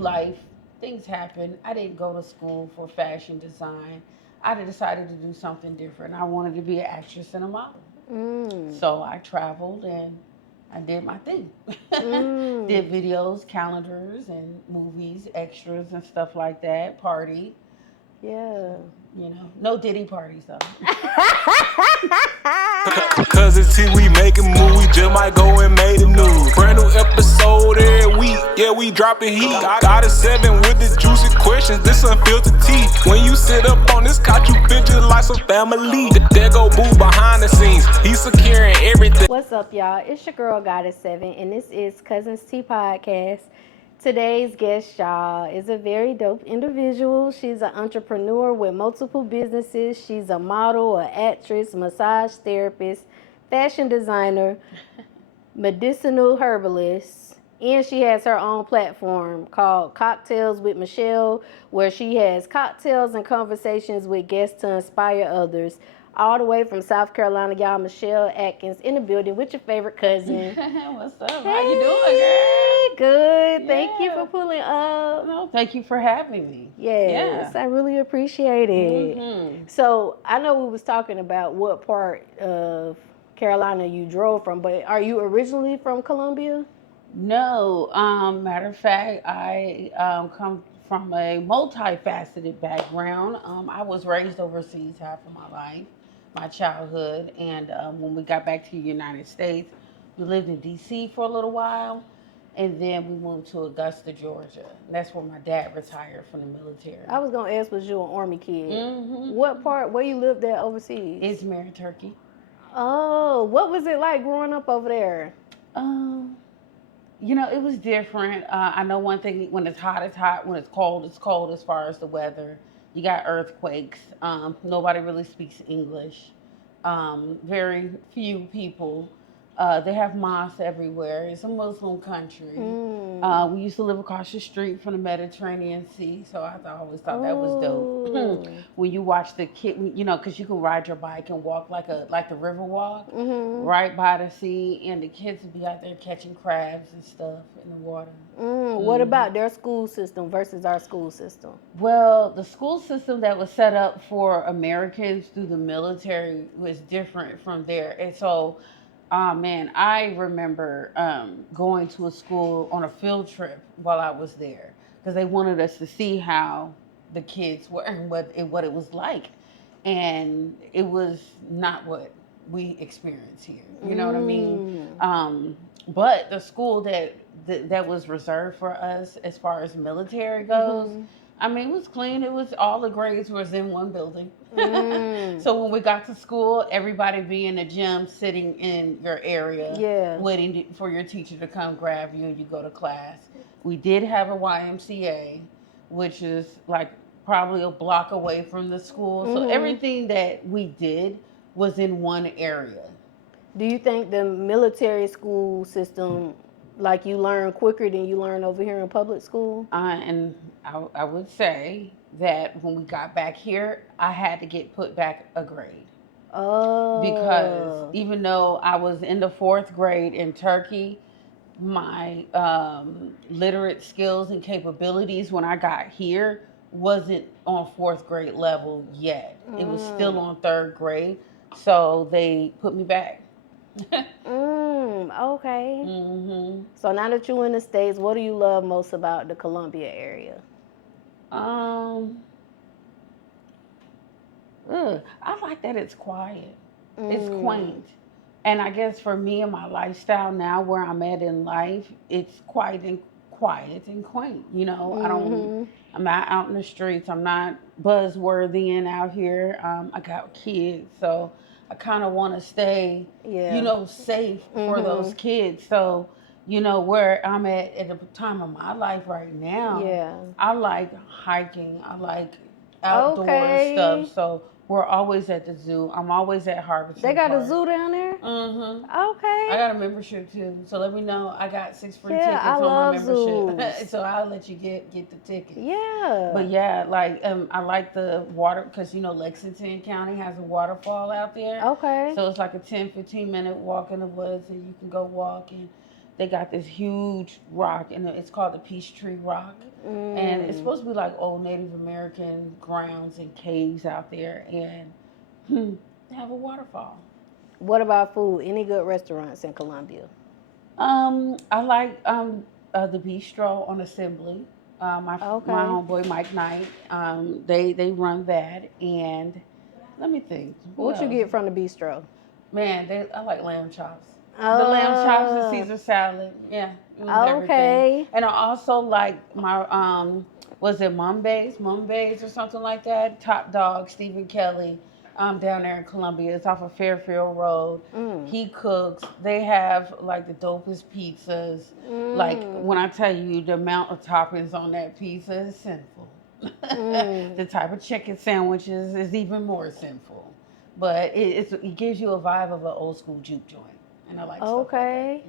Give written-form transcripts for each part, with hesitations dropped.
life, things happen. I didn't go to school for fashion design. I decided to do something different. I wanted to be an actress and a model. So I traveled and I did my thing. Did videos, calendars, and movies, extras, and stuff like that. Partied. Yeah. No Diddy parties though. Cuzn T, we making move, we just might go and make the news. Brand new episode every week, yeah, we dropping heat. Got a 7 with the juicy questions, this unfiltered tea. When you sit up on this couch, you feel just like some family. There go Boo behind the scenes, he's securing everything. What's up, y'all? It's your girl, Goddess 7, and this is Cuzns Tea Podcast. Today's guest, y'all, is a very dope individual. She's an entrepreneur with multiple businesses. She's a model, an actress, massage therapist, fashion designer, medicinal herbalist, and she has her own platform called Cocktails with Michelle, where she has cocktails and conversations with guests to inspire others. All the way from South Carolina, y'all, Michelle Atkins in the building with your favorite cousin. What's up? How you doing, girl? Good. Thank you for pulling up. No, thank you for having me. Yes, I really appreciate it. So I know we was talking about what part of Carolina you drove from, but are you originally from Columbia? No, matter of fact, I come from a multifaceted background. I was raised overseas half of my life, my childhood, and when we got back to the United States, we lived in D.C. for a little while, and then we moved to Augusta, Georgia. That's where my dad retired from the military. I was gonna ask, was you an Army kid? What part? Where you lived at overseas? Izmir, Turkey. Oh, what was it like growing up over there? It was different. I know one thing, when it's hot, it's hot. When it's cold as far as the weather. You got earthquakes. Nobody really speaks English. Very few people. They have mosques everywhere. It's a Muslim country. We used to live across the street from the Mediterranean Sea, so I always thought that was dope. When you watch the kid, because you can ride your bike and walk like the river walk, right by the sea, and the kids would be out there catching crabs and stuff in the water. What about their school system versus our school system? Well, the school system that was set up for Americans through the military was different from there, and so. Man, I remember going to a school on a field trip while I was there because they wanted us to see how the kids were and what it was like. And it was not what we experience here. You know what I mean? But the school that was reserved for us as far as military goes, I mean, it was clean. It was all the grades was in one building. So when we got to school, everybody be in the gym, sitting in your area, waiting for your teacher to come grab you and you go to class. We did have a YMCA, which is like probably a block away from the school. So everything that we did was in one area. Do you think the military school system, like, you learn quicker than you learn over here in public school? And I would say that when we got back here, I had to get put back a grade. Oh. Because even though I was in the 4th grade in Turkey, my literate skills and capabilities when I got here wasn't on 4th grade level yet. It was still on 3rd grade. So they put me back. Okay. So now that you're in the States, what do you love most about the Columbia area? I like that it's quiet. It's quaint. And I guess for me and my lifestyle now, where I'm at in life, it's quiet and quaint. I'm not out in the streets. I'm not buzzworthy and out here. I got kids, so I kind of want to stay, safe for those kids. So, where I'm at the time of my life right now, I like hiking. I like outdoor stuff. So we're always at the zoo. I'm always at Harvest. They got a zoo down there? Okay. I got a membership too. So let me know. I got 6 free tickets on my membership. So I'll let you get the ticket. Yeah. But yeah, I like the water because Lexington County has a waterfall out there. Okay. So it's like a 10-15 minute walk in the woods, and you can go walk, and they got this huge rock, and it's called the Peachtree Rock. And it's supposed to be like old Native American grounds and caves out there, and they have a waterfall. What about food? Any good restaurants in Columbia? I like the bistro on Assembly. My homeboy Mike Knight. They run that, and let me think. What you get from the bistro? Man, I like lamb chops. The lamb chops and Caesar salad. Yeah, it was everything. And I also like my was it Mumbay's or something like that? Top Dog, Stephen Kelly. Down there in Columbia. It's off of Fairfield Road. He cooks. They have like the dopest pizzas. Like when I tell you the amount of toppings on that pizza is sinful. The type of chicken sandwiches is even more sinful. But it gives you a vibe of an old school juke joint. And I like stuff like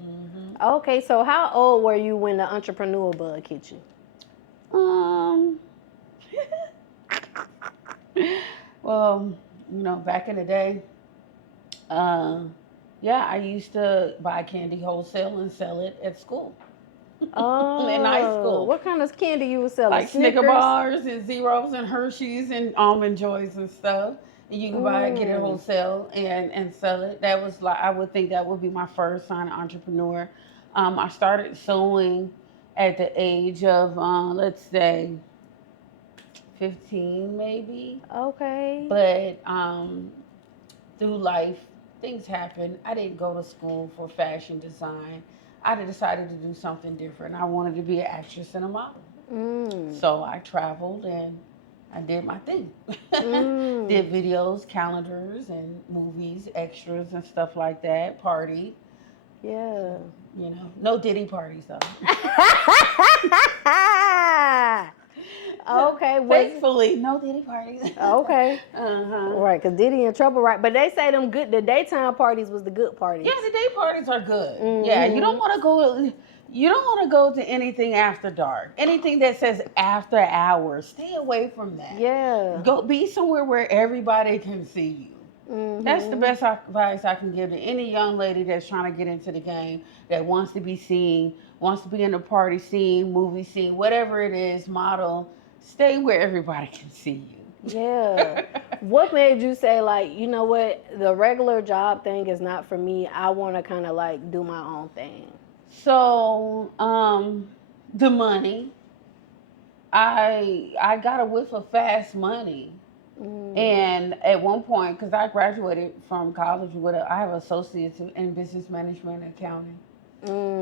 that. Okay, so how old were you when the entrepreneur bug hit you? Well, back in the day, I used to buy candy wholesale and sell it at school. In high school. What kind of candy you was selling? Like Snicker bars and Zeros and Hershey's and Almond Joys and stuff. And you can get it wholesale and sell it. That was like, I would think that would be my first sign of entrepreneur. I started sewing at the age of, let's say, 15 maybe. Okay. But through life, things happen. I didn't go to school for fashion design. I decided to do something different. I wanted to be an actress and a model. So I traveled and I did my thing. Did videos, calendars, and movies, extras and stuff like that. Partied. Yeah. No Diddy parties though. Okay. Faithfully, no Diddy parties. Okay. Right, because Diddy in trouble, right? But they say the daytime parties was the good parties. Yeah, the day parties are good. Yeah, you don't want to go. You don't want to go to anything after dark. Anything that says after hours, stay away from that. Yeah. Go be somewhere where everybody can see you. That's the best advice I can give to any young lady that's trying to get into the game, that wants to be seen, wants to be in the party scene, movie scene, whatever it is, model. Stay where everybody can see you. Yeah. What made you say, like, you know what, the regular job thing is not for me. I want to kind of like do my own thing. So, the money, I got a whiff of fast money. And at one point, because I graduated from college I have associates in business management and accounting.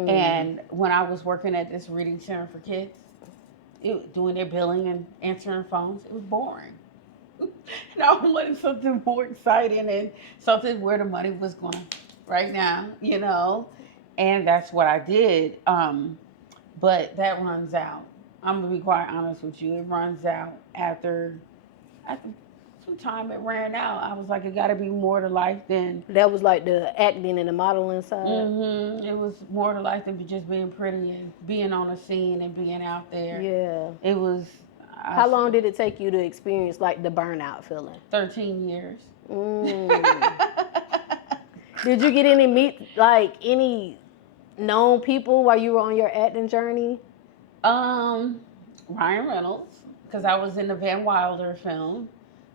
And when I was working at this reading center for kids, doing their billing and answering phones, it was boring. And I wanted something more exciting and something where the money was going right now, And that's what I did. But that runs out. I'm going to be quite honest with you. It runs out after some time. It ran out. I was like, it got to be more to life than... That was like the acting and the modeling side? It was more to life than just being pretty and being on a scene and being out there. Yeah. It was... How long did it take you to experience like the burnout feeling? 13 years. Did you get any known people while you were on your acting journey? Ryan Reynolds, because I was in the Van Wilder film.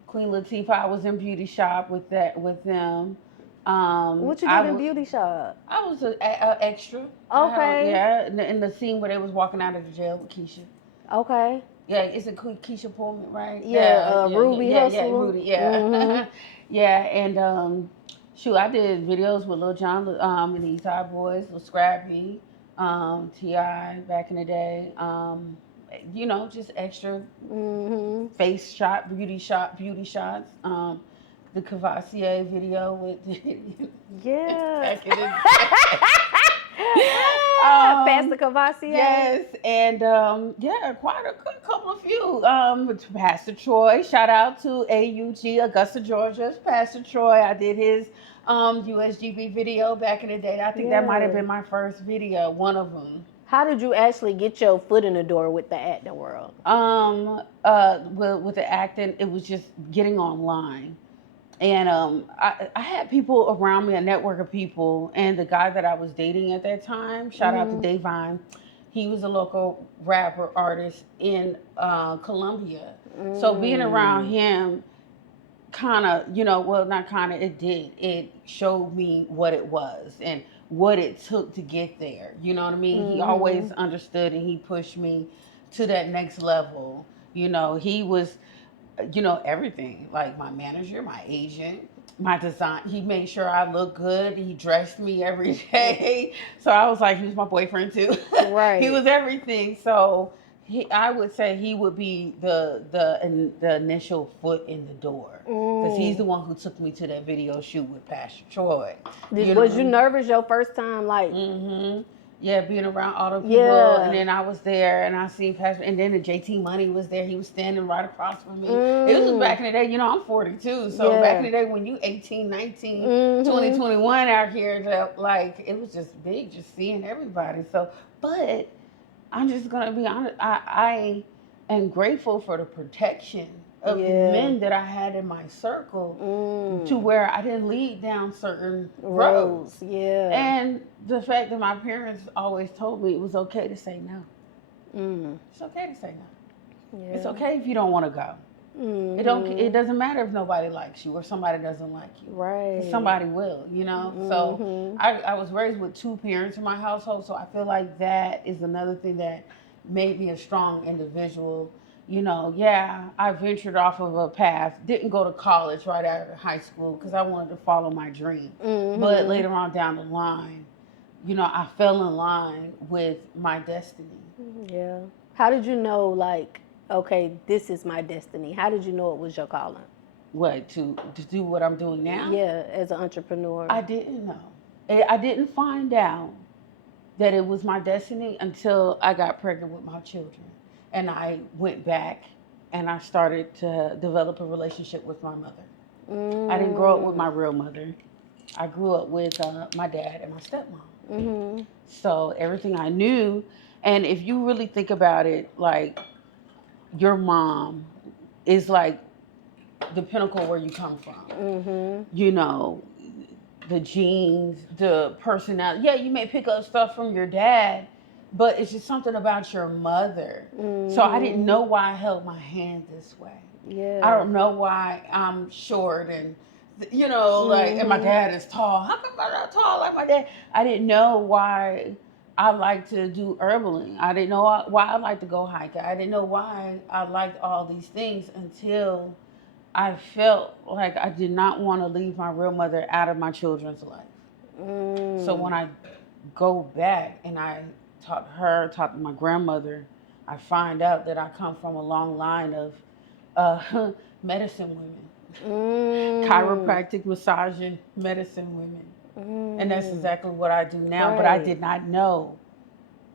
Queen Latifah, I was in Beauty Shop with them. What you did in Beauty Shop? I was an extra. Okay. In the scene where they was walking out of the jail with Keisha. Okay. Yeah, it's a Keisha Pullman, right? Yeah, Ruby Hustle. Yeah, Rudy, yeah. Yeah, and shoot, I did videos with Lil Jon and the East Side Boys, Lil Scrappy, T.I. back in the day. Just extra face shot, beauty shots. The Courvoisier video with back in the day. Pastor Courvoisier. Yes, and quite a couple of few. Pastor Troy, shout out to AUG, Augusta, Georgia. Pastor Troy, I did his USGB video back in the day. I think that might have been my first video, one of them. How did you actually get your foot in the door with the acting world? With the acting, it was just getting online. And I had people around me, a network of people, and the guy that I was dating at that time, shout out to Davine, he was a local rapper artist in Colombia. So being around him kind of, well, not kind of, it did. It showed me what it was and what it took to get there. You know what I mean? He always understood and he pushed me to that next level. He was, everything, like my manager, my agent, my design. He made sure I looked good. He dressed me every day. So I was like, he was my boyfriend too. Right. He was everything. So I would say he would be the initial foot in the door, because he's the one who took me to that video shoot with Pastor Troy. Was you nervous your first time, like? Yeah, being around all the people, and then I was there, and I seen Pastor, and then the JT Money was there. He was standing right across from me. It was back in the day, I'm 42, so back in the day when you 18, 19, 20, 21 out here, like, it was just big, just seeing everybody. So, but I'm just gonna be honest, I am grateful for the protection of the men that I had in my circle, to where I didn't lead down certain roads. Yeah. And the fact that my parents always told me it was okay to say no. It's okay to say no. Yeah. It's okay if you don't want to go. It doesn't matter if nobody likes you or somebody doesn't like you. Right. Somebody will, So I was raised with two parents in my household, so I feel like that is another thing that made me a strong individual. I ventured off of a path, didn't go to college right after high school because I wanted to follow my dream. But later on down the line, I fell in line with my destiny. Yeah. How did you know, like, okay, this is my destiny? How did you know it was your calling? What, to do what I'm doing now? Yeah, as an entrepreneur. I didn't know. I didn't find out that it was my destiny until I got pregnant with my children. And I went back and I started to develop a relationship with my mother. I didn't grow up with my real mother. I grew up with my dad and my stepmom. So everything I knew, and if you really think about it, like, your mom is like the pinnacle where you come from. The genes, the personality. Yeah, you may pick up stuff from your dad, but it's just something about your mother. So I didn't know why I held my hand this way. Yeah. I don't know why I'm short and, and my dad is tall. How come I'm not tall like my dad? I didn't know why I like to do herbalism. I didn't know why I like to go hiking. I didn't know why I liked all these things until I felt like I did not want to leave my real mother out of my children's life. So when I go back and I talk to my grandmother, I find out that I come from a long line of medicine women, chiropractic, massaging medicine women. And that's exactly what I do now. Right. But I did not know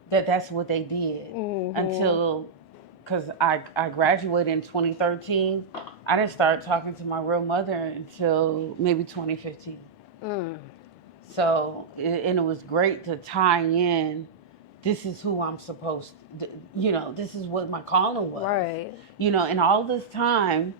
that that's what they did until, because I graduated in 2013. I didn't start talking to my real mother until maybe 2015. So, and it was great to tie in, this is who I'm supposed to, this is what my calling was. Right. And all this time,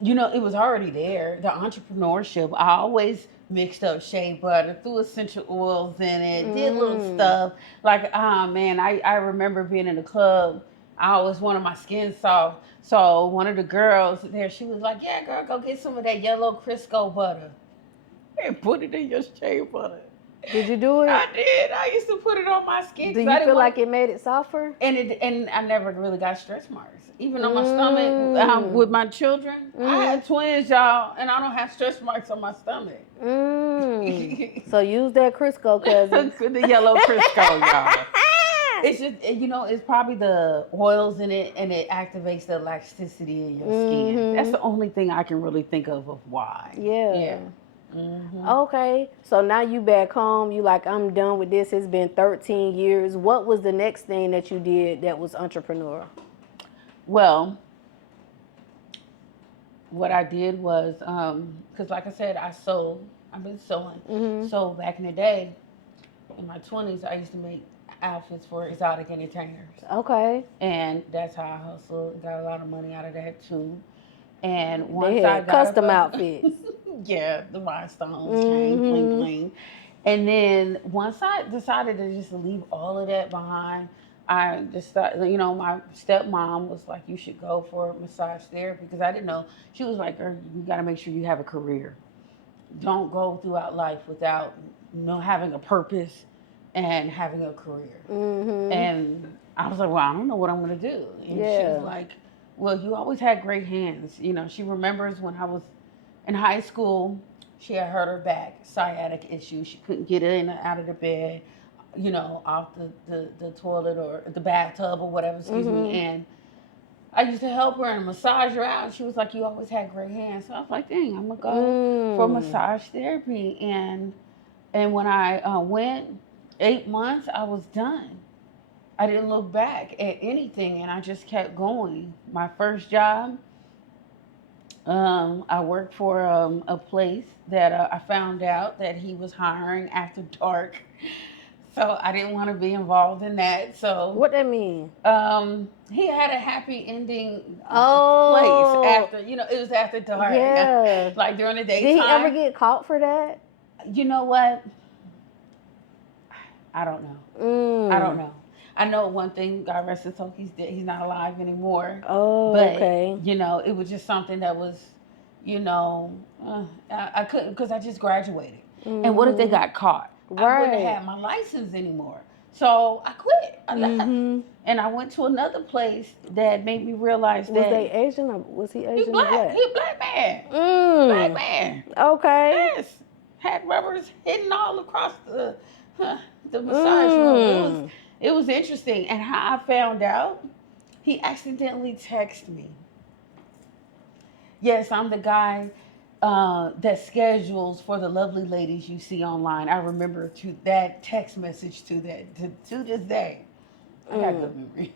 it was already there, the entrepreneurship. I always mixed up shea butter, threw essential oils in it, did little stuff. Like, I remember being in the club. I always wanted my skin soft. So one of the girls there, she was like, yeah, girl, go get some of that yellow Crisco butter and put it in your shea butter. Did you do it? I did. I used to put it on my skin. Do you feel like it made it softer? And I never really got stretch marks. Even on my stomach with my children. I had twins, y'all, and I don't have stretch marks on my stomach. So use that Crisco, cousin. The yellow Crisco, y'all. It's just, it's probably the oils in it, and it activates the elasticity in your skin. That's the only thing I can really think of why. Yeah. Okay, so now you back home. You like, I'm done with this. It's been 13 years. What was the next thing that you did that was entrepreneur? Well, what I did was, because like I said, I've been sewing. So back in the day, in my 20s, I used to make outfits for exotic entertainers. Okay. And that's how I hustled. Got a lot of money out of that too. And once They I had got custom up, outfits. yeah, the rhinestones, chain, bling bling. And then once I decided to just leave all of that behind, I just started, my stepmom was like, you should go for massage therapy, because I didn't know. She was like, you got to make sure you have a career. Don't go throughout life without having a purpose and having a career. And I was like, well, I don't know what I'm going to do. And she was like, well, you always had great hands. She remembers when I was in high school, she had hurt her back, sciatic issue. She couldn't get in and out of the bed, off the toilet or the bathtub or whatever, excuse me. And I used to help her and massage her out. She was like, you always had great hands. So I was like, dang, I'm going to go for massage therapy. And when I went 8 months, I was done. I didn't look back at anything, and I just kept going. My first job, I worked for a place that I found out that he was hiring after dark. So I didn't want to be involved in that. So what that mean? He had a happy ending place after, it was after dark. Yeah. Like during the daytime. Did he ever get caught for that? You know what? I don't know. I don't know. I know one thing, God rest his soul, he's dead. He's not alive anymore. Oh, but, okay. It was just something that was, I couldn't, because I just graduated. And what if they got caught? Right. I wouldn't have had my license anymore. So I quit. I left. And I went to another place that made me realize that. Was they Asian or was he Asian? He black. He a black man. Black man. Okay. Yes. Had rubbers hidden all across the massage room. It was interesting. And how I found out, he accidentally texted me. Yes, I'm the guy that schedules for the lovely ladies you see online. I remember that text message to this day. I got good memory.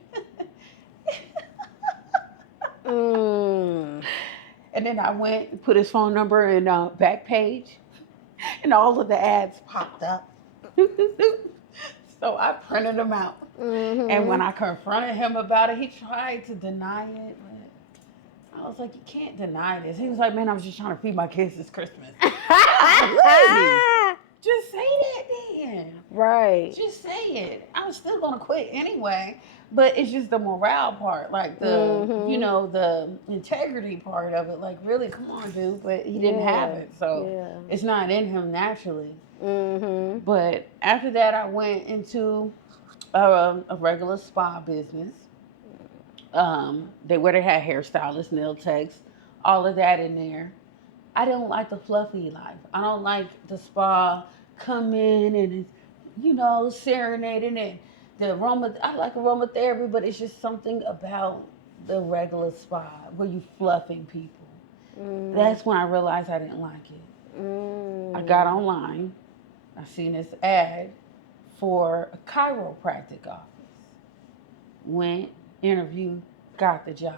And then I went and put his phone number in back page, and all of the ads popped up. So I printed them out. And when I confronted him about it, he tried to deny it. But I was like, you can't deny this. He was like, man, I was just trying to feed my kids this Christmas. Just say that then. Right. Just say it. I was still going to quit anyway. But it's just the morale part, like the, the integrity part of it. Like, really, come on, dude. But he didn't have it. So it's not in him naturally. But after that, I went into a regular spa business. Where they had hairstylists, nail techs, all of that in there. I don't like the fluffy life. I don't like the spa come in and serenading and the aroma. I like aromatherapy, but it's just something about the regular spa where you fluffing people. That's when I realized I didn't like it. I got online. I seen this ad for a chiropractic office. Went, interviewed, got the job.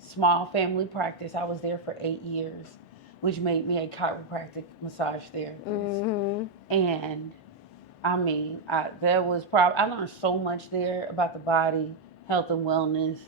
Small family practice. I was there for 8 years, which made me a chiropractic massage therapist. And I mean, I learned so much there about the body, health and wellness.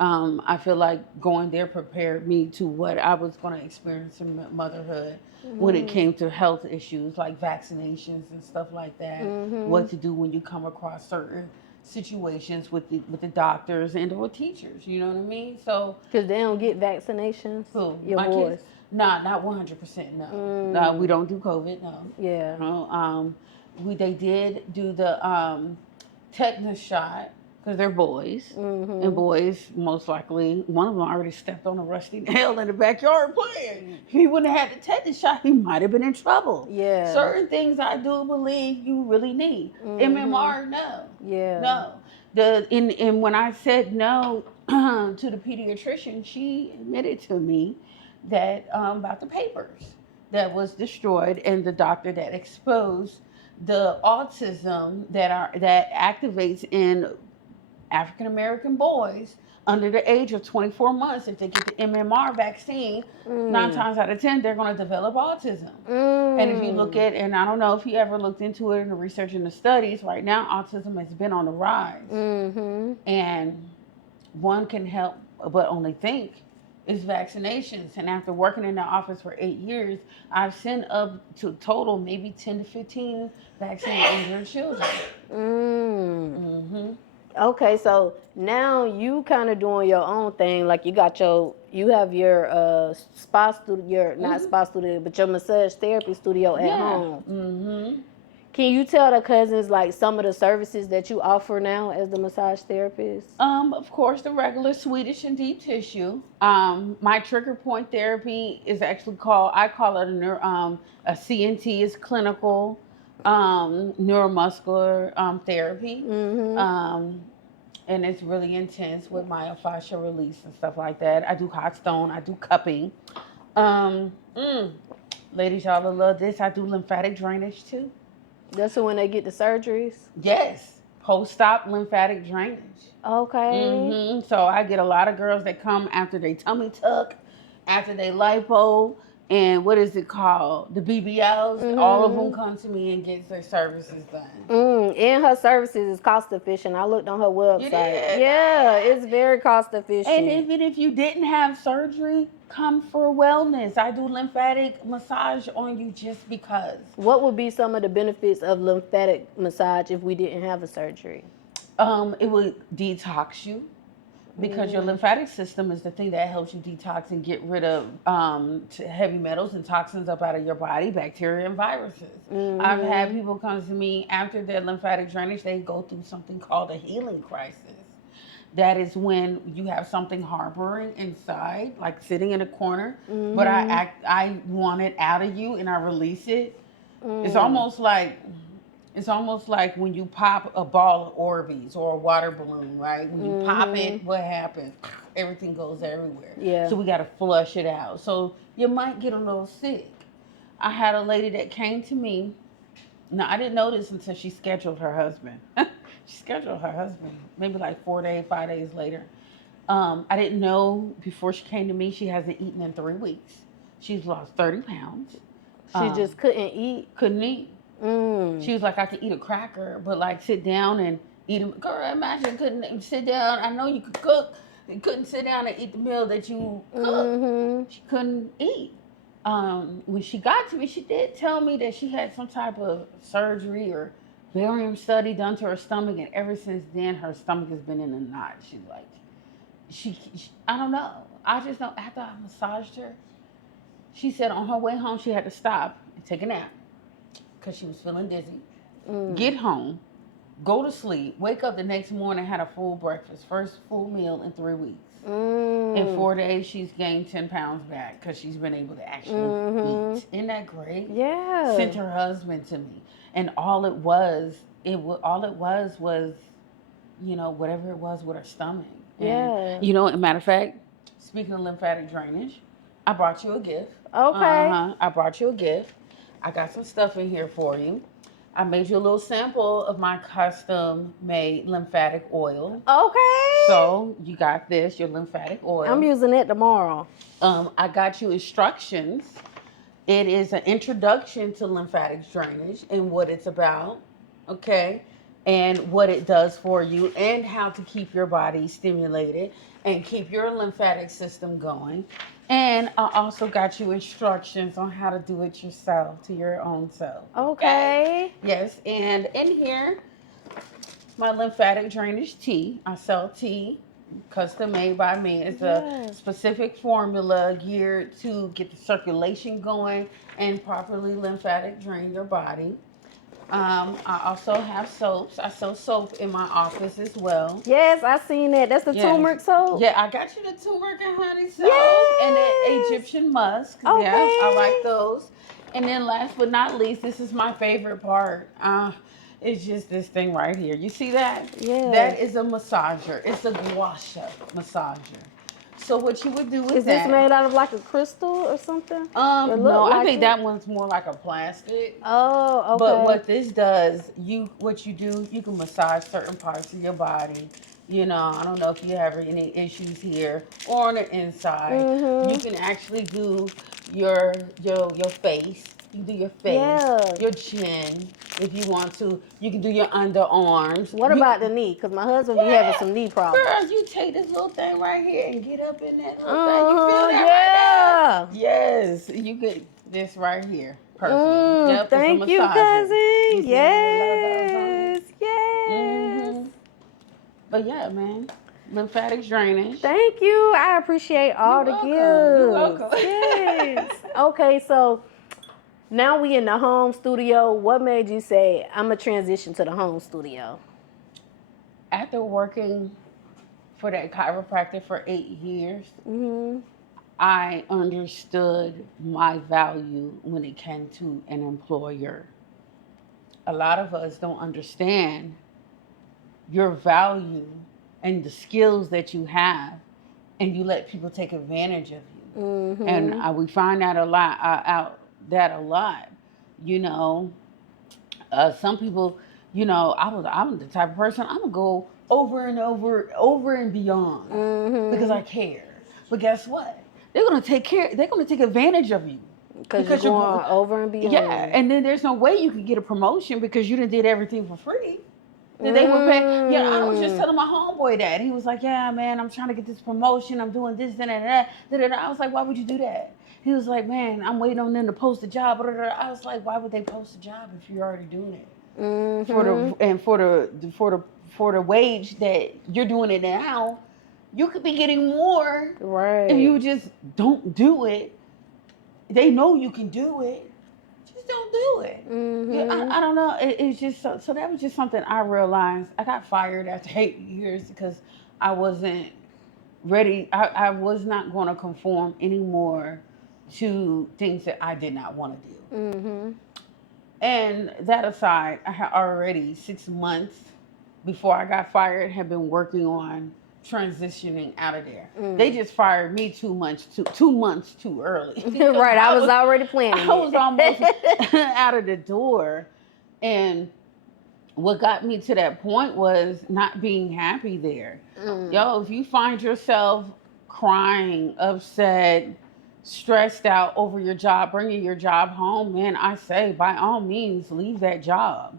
I feel like going there prepared me to what I was going to experience in motherhood when it came to health issues like vaccinations and stuff like that. What to do when you come across certain situations with the doctors and or teachers, you know what I mean? So because they don't get vaccinations. Who? Your My boys? kids? Nah, not 100%. No, no, we don't do COVID. No. Yeah. No. They did do the tetanus shot because they're boys, and boys most likely one of them already stepped on a rusty nail in the backyard playing. If he wouldn't have had the tetanus shot, he might have been in trouble. Yeah. Certain things I do believe you really need. MMR, no. Yeah. No. And when I said no to the pediatrician, she admitted to me that about the papers that was destroyed and the doctor that exposed the autism that activates in African American boys under the age of 24 months. If they get the MMR vaccine, 9 times out of 10 they're going to develop autism. And if you look at, and I don't know if you ever looked into it in the research and the studies, right now autism has been on the rise. And one can help but only think is vaccinations. And after working in the office for 8 years, I've sent up to total maybe 10 to 15 vaccine-injured children. Mm. Okay, so now you kind of doing your own thing. Like you have your spa studio, not spa studio, but your massage therapy studio at home. Can you tell the Cuzns like some of the services that you offer now as the massage therapist? Of course, the regular Swedish and deep tissue. My trigger point therapy is actually I call it a CNT, is clinical neuromuscular therapy. And it's really intense with myofascial release and stuff like that. I do hot stone, I do cupping. Ladies, y'all will love this. I do lymphatic drainage too. That's when they get the surgeries? Yes, post-op lymphatic drainage. Okay. So I get a lot of girls that come after they tummy tuck, after they lipo, and what is it called? The BBLs. All of them come to me and get their services done. And her services is cost efficient. I looked on her website. Yeah, it's very cost efficient. And even if you didn't have surgery, come for wellness. I do lymphatic massage on you just because. What would be some of the benefits of lymphatic massage if we didn't have a surgery? It would detox you, because your lymphatic system is the thing that helps you detox and get rid of heavy metals and toxins up out of your body, bacteria and viruses. I've had people come to me after their lymphatic drainage, they go through something called a healing crisis. That is when you have something harboring inside, like sitting in a corner, but I want it out of you and I release it. It's almost like when you pop a ball of Orbeez or a water balloon, right? When you pop it, what happens? Everything goes everywhere. Yeah. So we got to flush it out. So you might get a little sick. I had a lady that came to me. Now, I didn't know this until she scheduled her husband. She scheduled her husband maybe like 5 days later. I didn't know before she came to me, she hasn't eaten in 3 weeks. She's lost 30 pounds. She just couldn't eat? Couldn't eat. She was like, I could eat a cracker, but like sit down and eat them. Girl, imagine couldn't sit down. I know you could cook. You couldn't sit down and eat the meal that you cooked. She couldn't eat. When she got to me, she did tell me that she had some type of surgery or barium study done to her stomach, and ever since then her stomach has been in a knot. She's like, she I don't know. I just know after I massaged her, she said on her way home she had to stop and take a nap because she was feeling dizzy. Get home, go to sleep, wake up the next morning, had a full breakfast, first full meal in 3 weeks. In 4 days, she's gained 10 pounds back because she's been able to actually eat. Isn't that great? Yeah. Sent her husband to me, and all it was, you know, whatever it was with her stomach. And, you know, as a matter of fact, speaking of lymphatic drainage, I brought you a gift. Okay. I brought you a gift. I got some stuff in here for you. I made you a little sample of my custom-made lymphatic oil. Okay. So you got this, your lymphatic oil. I'm using it tomorrow. I got you instructions. It is an introduction to lymphatic drainage and what it's about, okay? And what it does for you and how to keep your body stimulated and keep your lymphatic system going. And I also got you instructions on how to do it yourself, to your own self. Okay. Yes, and in here, my lymphatic drainage tea. I sell tea, custom made by me. It's a specific formula geared to get the circulation going and properly lymphatic drain your body. I also have soaps. I sell soap in my office as well. Yes, I seen that. That's the turmeric soap? Yeah, I got you the turmeric and honey soap. Yes. And the Egyptian musk. Okay. Yeah, I like those. And then last but not least, this is my favorite part. It's just this thing right here. You see that? Yeah. That is a massager. It's a gua sha massager. So what you would do with Is this made out of like a crystal or something? No, I think that one's more like a plastic. Oh, okay. But what this does, you can massage certain parts of your body. You know, I don't know if you have any issues here or on the inside. You can actually do your face. You can do your face, your chin, if you want to. You can do your underarms. What about the knee? Because my husband be having some knee problems. Girl, you take this little thing right here and get up in that little thing. You feel that right there? Yes. You get this right here. Perfect. Yep, thank you, Cuzn. Yes. But yeah, man. Lymphatic drainage. Thank you. I appreciate all the gifts. You're welcome. Yes. Okay, so now we in the home studio. What made you say, I'm going to transition to the home studio? After working for that chiropractor for 8 years, I understood my value when it came to an employer. A lot of us don't understand your value and the skills that you have, and you let people take advantage of you. And we find that a lot. You know, some people, you know, I'm the type of person, I'm gonna go over and beyond because I care. But guess what? They're gonna take advantage of you. Because you're going over and beyond. Yeah, and then there's no way you can get a promotion because you done did everything for free. That they would pay. Yeah, I was just telling my homeboy that. He was like, yeah, man, I'm trying to get this promotion. I'm doing this, and that. I was like, why would you do that? He was like, man, I'm waiting on them to post a job. I was like, why would they post a job if you're already doing it? For the wage that you're doing it now, you could be getting more. Right. If you just don't do it. They know you can do it. Don't do it. Yeah, I don't know. It's just so that was just something I realized. I got fired after 8 years because I wasn't ready. I was not going to conform anymore to things that I did not want to do. And that aside, I had already 6 months before I got fired had been working on transitioning out of there. They just fired me 2 months too early. Right, I was already planning. I was almost out of the door. And what got me to that point was not being happy there. Yo, if you find yourself crying, upset, stressed out over your job, bringing your job home, man, I say by all means, leave that job.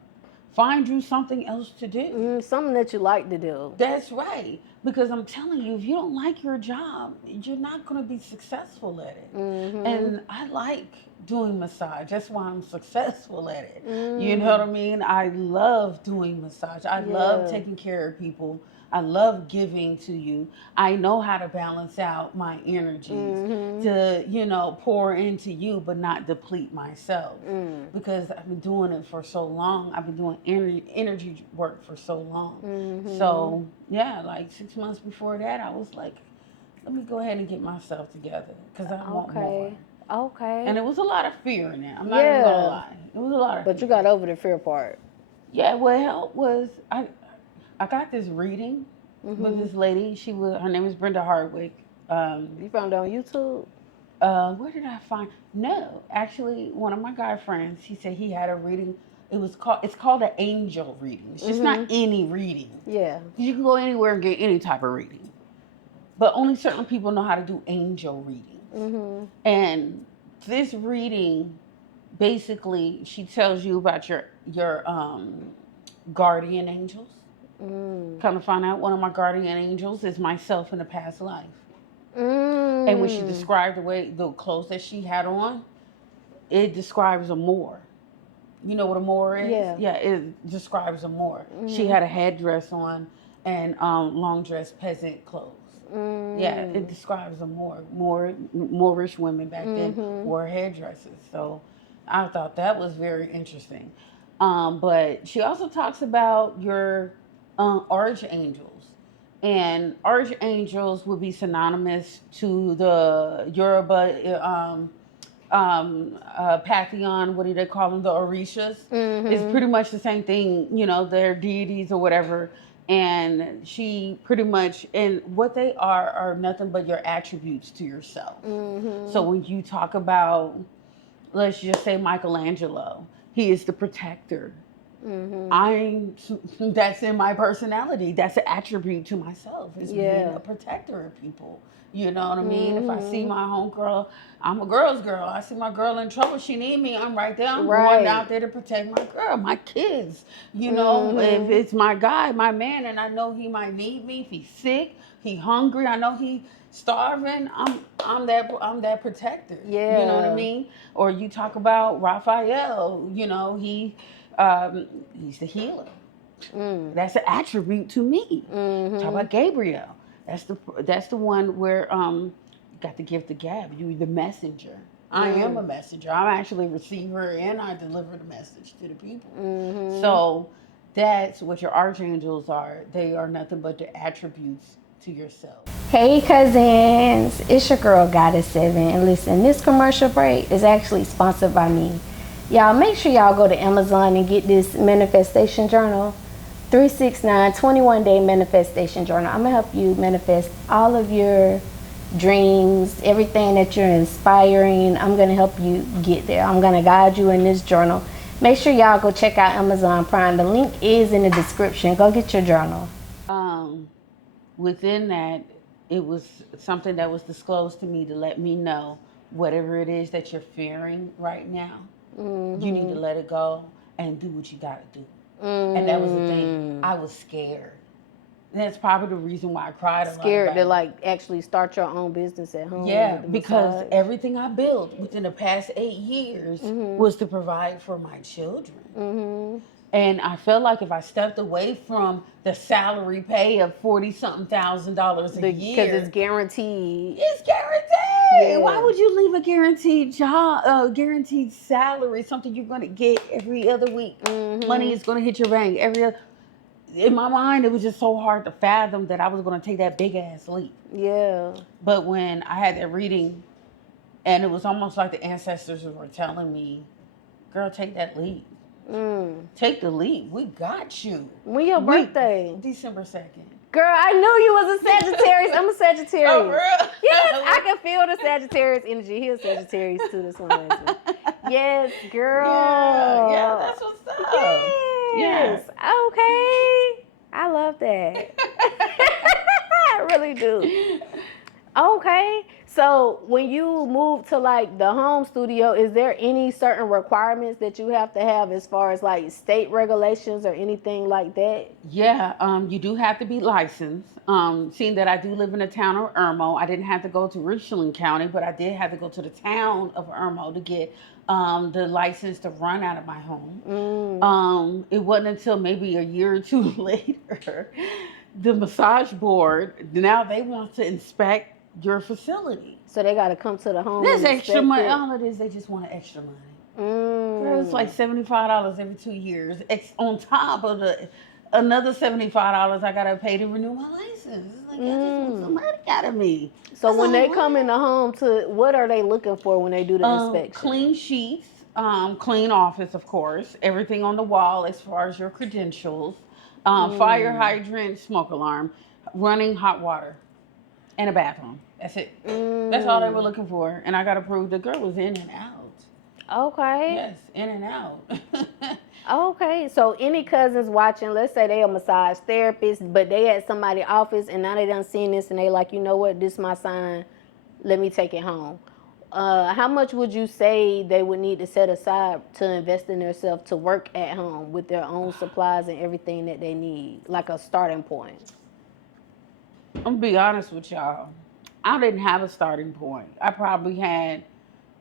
Find you something else to do. Something that you like to do. That's right. Because I'm telling you, if you don't like your job, you're not going to be successful at it. And I like doing massage. That's why I'm successful at it. You know what I mean? I love doing massage. I love taking care of people. I love giving to you. I know how to balance out my energies to, you know, pour into you, but not deplete myself. Because I've been doing it for so long. I've been doing energy work for so long. So, yeah, like 6 months before that, I was like, let me go ahead and get myself together because I want more. Okay. And it was a lot of fear in there. I'm not even going to lie. It was a lot of fear. But you got over the fear part. Yeah, what helped was I got this reading with this lady. Her name is Brenda Hardwick. You found it on YouTube? Where did I find? No, actually, one of my guy friends. He said he had a reading. It's called an angel reading. It's just not any reading. Yeah. You can go anywhere and get any type of reading, but only certain people know how to do angel readings. And this reading, basically, she tells you about your guardian angels. Come to find out, one of my guardian angels is myself in a past life. And when she described the clothes that she had on, it describes a Moor. You know what a Moor is? Yeah, it describes a Moor. She had a headdress on and long dress peasant clothes. Yeah, it describes a Moor. Moorish women back then wore headdresses. So I thought that was very interesting. But she also talks about your archangels. And archangels would be synonymous to the Yoruba pantheon. What do they call them? The Orishas. It's pretty much the same thing. You know, they're deities or whatever. And she pretty much, and what they are nothing but your attributes to yourself. So when you talk about, let's just say Michelangelo, he is the protector That's in my personality. That's an attribute to myself. Is being a protector of people. You know what I mean? If I see my homegirl, I'm a girl's girl. I see my girl in trouble, she need me, I'm right there. I'm going out there to protect my girl, my kids. You know, if it's my guy, my man, and I know he might need me, if he's sick, he hungry, I know he starving, I'm that protector. Yeah. You know what I mean? Or you talk about Raphael, you know, he's the healer. That's an attribute to me. Talk about Gabriel. That's the one where you got the gift of gab. You the messenger. I am a messenger. I'm actually a receiver, and I deliver the message to the people. So that's what your archangels are. They are nothing but the attributes to yourself. Hey Cuzns, it's your girl Goddess 7, and listen, this commercial break is actually sponsored by me. Y'all make sure y'all go to Amazon and get this manifestation journal. 369 21-day manifestation journal. I'm gonna help you manifest all of your dreams, everything that you're inspiring. I'm gonna help you get there. I'm gonna guide you in this journal. Make sure y'all go check out Amazon Prime. The link is in the description. Go get your journal. Within that, it was something that was disclosed to me to let me know whatever it is that you're fearing right now, you need to let it go and do what you gotta do. And that was the thing. I was scared. And that's probably the reason why I cried a lot. Scared to like actually start your own business at home. Yeah, because everything I built within the past 8 years was to provide for my children. And I felt like if I stepped away from the salary pay of $40-something thousand a year, because it's guaranteed. It's guaranteed. Yeah. Why would you leave a guaranteed job, guaranteed salary, something you're going to get every other week? Money is going to hit your bank every other. In my mind, it was just so hard to fathom that I was going to take that big ass leap. Yeah. But when I had that reading, and it was almost like the ancestors were telling me, "Girl, take that leap. Take the leap. We got you." When your birthday? December 2nd. Girl, I knew you was a Sagittarius. I'm a Sagittarius. Oh, for real? Yes, I can feel the Sagittarius energy. He's a Sagittarius too. This one is. Yes, girl. Yeah, that's what's up. Yes. Okay. I love that. I really do. Okay. So when you move to like the home studio, is there any certain requirements that you have to have as far as like state regulations or anything like that? Yeah, you do have to be licensed. Seeing that I do live in the town of Irmo, I didn't have to go to Richland County, but I did have to go to the town of Irmo to get the license to run out of my home. It wasn't until maybe a year or two later, the massage board, now they want to inspect your facility. So they got to come to the home. There's extra money. All it is, they just want extra money. Girl, it's like $75 every 2 years. On top of another $75 I gotta pay to renew my license. It's like, I just want some money out of me. So when they come in the home, what are they looking for when they do the inspection? Clean sheets, clean office, of course. Everything on the wall as far as your credentials. Fire hydrant, smoke alarm, running hot water, and a bathroom. That's it. That's all they were looking for. And I got to prove the girl was in and out. Okay. Yes, in and out. Okay. So any cousins watching, let's say they a massage therapist, but they at somebody's office and now they done seen this and they like, you know what, this is my sign. Let me take it home. How much would you say they would need to set aside to invest in themselves to work at home with their own supplies and everything that they need, like a starting point? I'm going to be honest with y'all. I didn't have a starting point. I probably had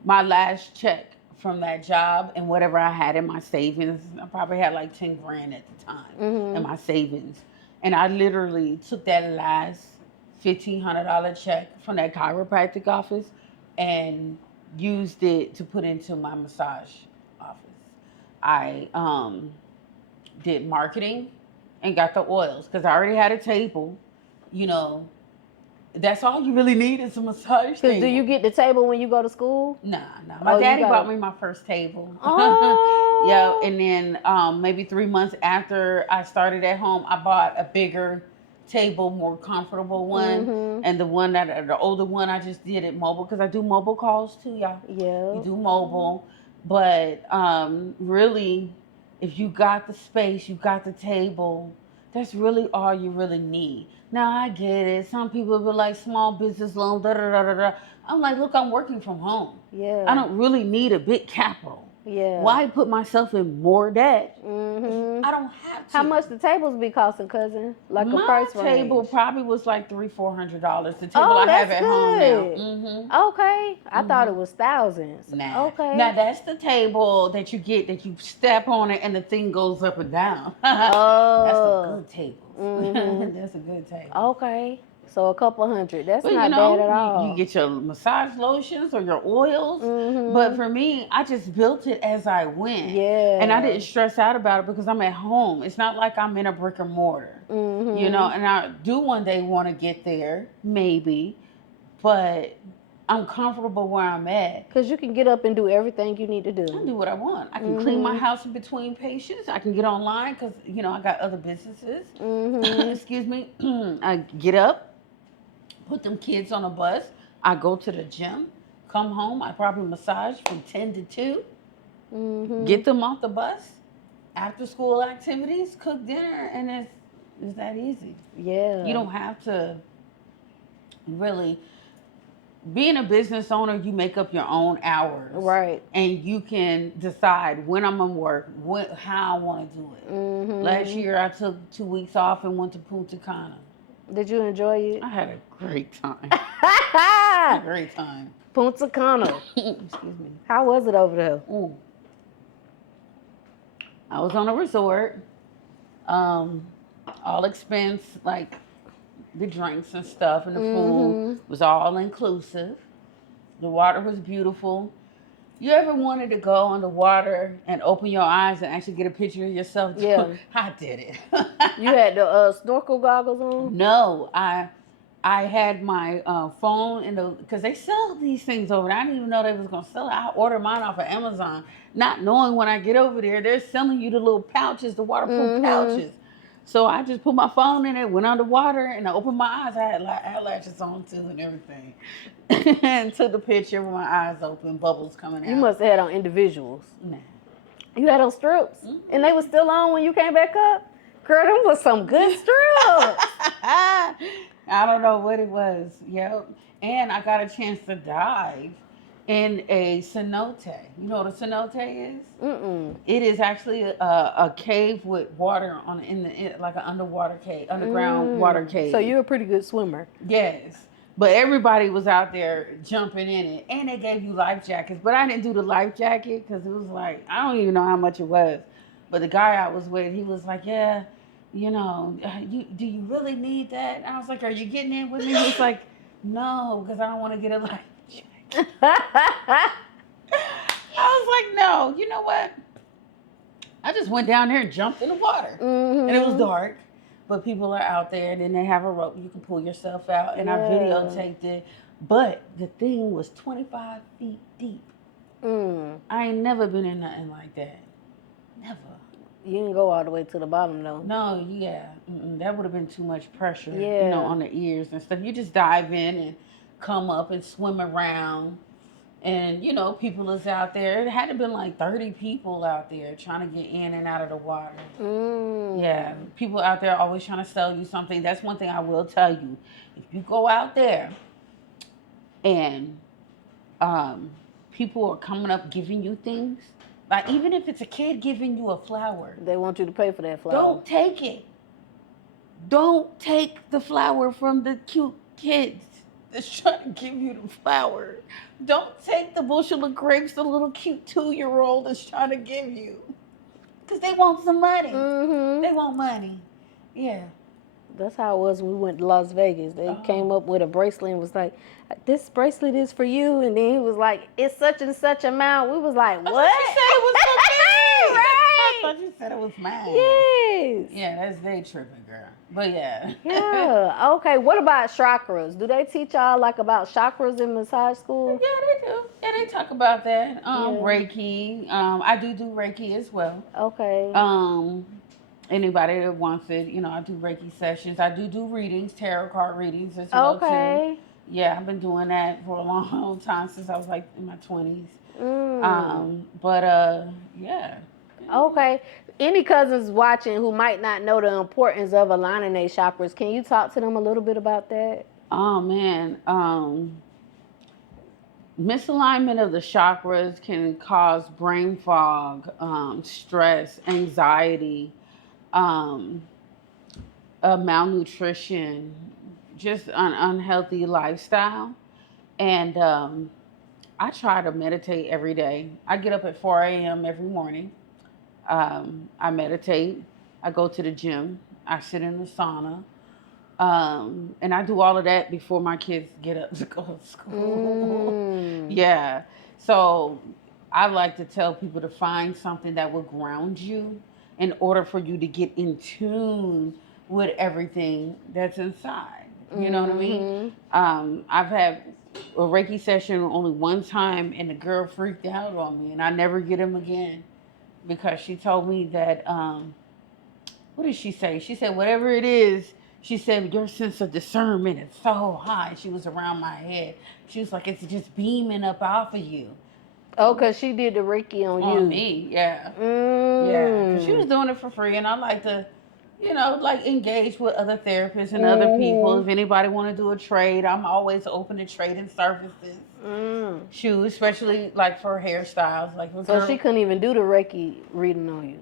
my last check from that job and whatever I had in my savings. I probably had like 10 grand at the time in my savings. And I literally took that last $1,500 check from that chiropractic office and used it to put into my massage office. I did marketing and got the oils because I already had a table. You know, that's all you really need is a massage table. Do you get the table when you go to school? Nah. My daddy bought me my first table. Oh. Yeah, and then maybe 3 months after I started at home, I bought a bigger table, more comfortable one. And the older one, I just did it mobile because I do mobile calls too, y'all. Yeah. You do mobile. But really, if you got the space, you got the table, that's really all you really need. Now I get it. Some people be like small business loan, da da da da da. I'm like, look, I'm working from home. Yeah. I don't really need a big capital. Yeah. Why put myself in more debt? Mm-hmm. I don't have to. How much the tables be costing, cousin? Like My a price range? table probably was like $300-400. The table Oh, I have that's at home good. now. Okay. I thought it was thousands. Nah. Okay. Now that's the table that you get that you step on it and the thing goes up and down. Oh. That's a good table. Mhm. That's a good table. Okay. So a couple hundred. That's But not bad at all. you get your massage lotions or your oils. Mhm. But for me, I just built it as I went. Yeah. And I didn't stress out about it because I'm at home. It's not like I'm in a brick and mortar. Mhm. You know, and I do one day want to get there, maybe. But I'm comfortable where I'm at. Because you can get up and do everything you need to I can do. do what I want. I can clean my house in between patients. I can get online because, you know, I got other businesses. Mhm. Excuse me. I get up, put them kids on a bus. I go to the gym, come home. I probably massage from 10 to 2. Mhm. Get them off the bus. After school activities, cook dinner, and it's that easy. Yeah. You don't have to really. Being a business owner, you make up your own hours. Right. And you can decide when I'm going to work, how I want to do it. Mhm. Last year, I took 2 weeks off and went to Punta Cana. Did you enjoy it? I had a great time. A great time. Punta Cana. Excuse me. How was it over there? Ooh. I was on a resort. All expense, like the drinks and stuff and the food was all inclusive. The water was beautiful. You ever wanted to go underwater and open your eyes and actually get a picture of yourself? Yeah. I did it. You had the snorkel goggles on? No, I had my phone in the, because they sell these things over there. I didn't even know they was gonna sell it. I ordered mine off of Amazon, not knowing when I get over there, they're selling you the little pouches, the waterproof pouches. So I just put my phone in it, went underwater, and I opened my eyes. I had eyelashes on too and everything. And took the picture with my eyes open, bubbles coming out. You must have had on individuals. Nah. You had on strips? And they were still on when you came back up? Girl, them was some good strips. I don't know what it was. Yep. And I got a chance to dive in a cenote. You know what a cenote is? Mm-mm. It is actually a cave with water on like an underwater cave, underground water cave. So you're a pretty good swimmer. Yes. But everybody was out there jumping in it, and they gave you life jackets. But I didn't do the life jacket because it was like, I don't even know how much it was. But the guy I was with, he was like, yeah, you know, do you really need that? And I was like, are you getting in with me? He was like, no, because I don't want to get a life jacket. I was like, no, you know what? I just went down there and jumped in the water. And it was dark. But people are out there, and then they have a rope. You can pull yourself out, and I videotaped it. But the thing was 25 feet deep. I ain't never been in nothing like that. Never. You didn't go all the way to the bottom, though. No, yeah. That would have been too much pressure, Yeah. you know, on the ears and stuff. You just dive in and come up and swim around. And, you know, people is out there. It had to been like 30 people out there trying to get in and out of the water. Yeah, people out there always trying to sell you something. That's one thing I will tell you. If you go out there and people are coming up giving you things, like even if it's a kid giving you a flower, They want you to pay for that flower. don't take it. Don't take the flower from the cute kids that's trying to give you the flower. Don't take the bushel of grapes the little cute 2-year-old is trying to give you. Because they want some money. They want money. Yeah. That's how it was when we went to Las Vegas. They came up with a bracelet and was like, this bracelet is for you. And then he was like, it's such and such amount. We was like, what? You said it was for me. Right. I thought you said it was mine. Yes. Yeah, that's they tripping, girl. But yeah. Yeah. Okay. What about chakras? Do they teach y'all like about chakras in massage school? Yeah, they do. Yeah, they talk about that. Reiki. I do Reiki as well. Okay. Anybody that wants it, you know, I do Reiki sessions. I do readings, tarot card readings as well too. Yeah, I've been doing that for a long, long time since I was like in my 20s. Yeah. Okay. any cousins watching who might not know the importance of aligning their chakras, can you talk to them a little bit about that? Oh man, misalignment of the chakras can cause brain fog, stress, anxiety, um, malnutrition, just an unhealthy lifestyle. And I try to meditate every day. I get up at 4 a.m. every morning. I meditate. I go to the gym. I sit in the sauna. And I do all of that before my kids get up to go to school. Yeah. So I like to tell people to find something that will ground you in order for you to get in tune with everything that's inside. You know what I mean? I've had a Reiki session only one time, and the girl freaked out on me, and I never get him again because she told me that, what did she say? She said, whatever it is, she said, your sense of discernment is so high. She was around my head. She was like, it's just beaming up off of you. Oh, because she did the Reiki on you. On me, yeah. Yeah, because she was doing it for free, and I like to, like engage with other therapists and other people. If anybody want to do a trade, I'm always open to trading services. Shoot, especially like for hairstyles. So she couldn't even do the Reiki reading on you.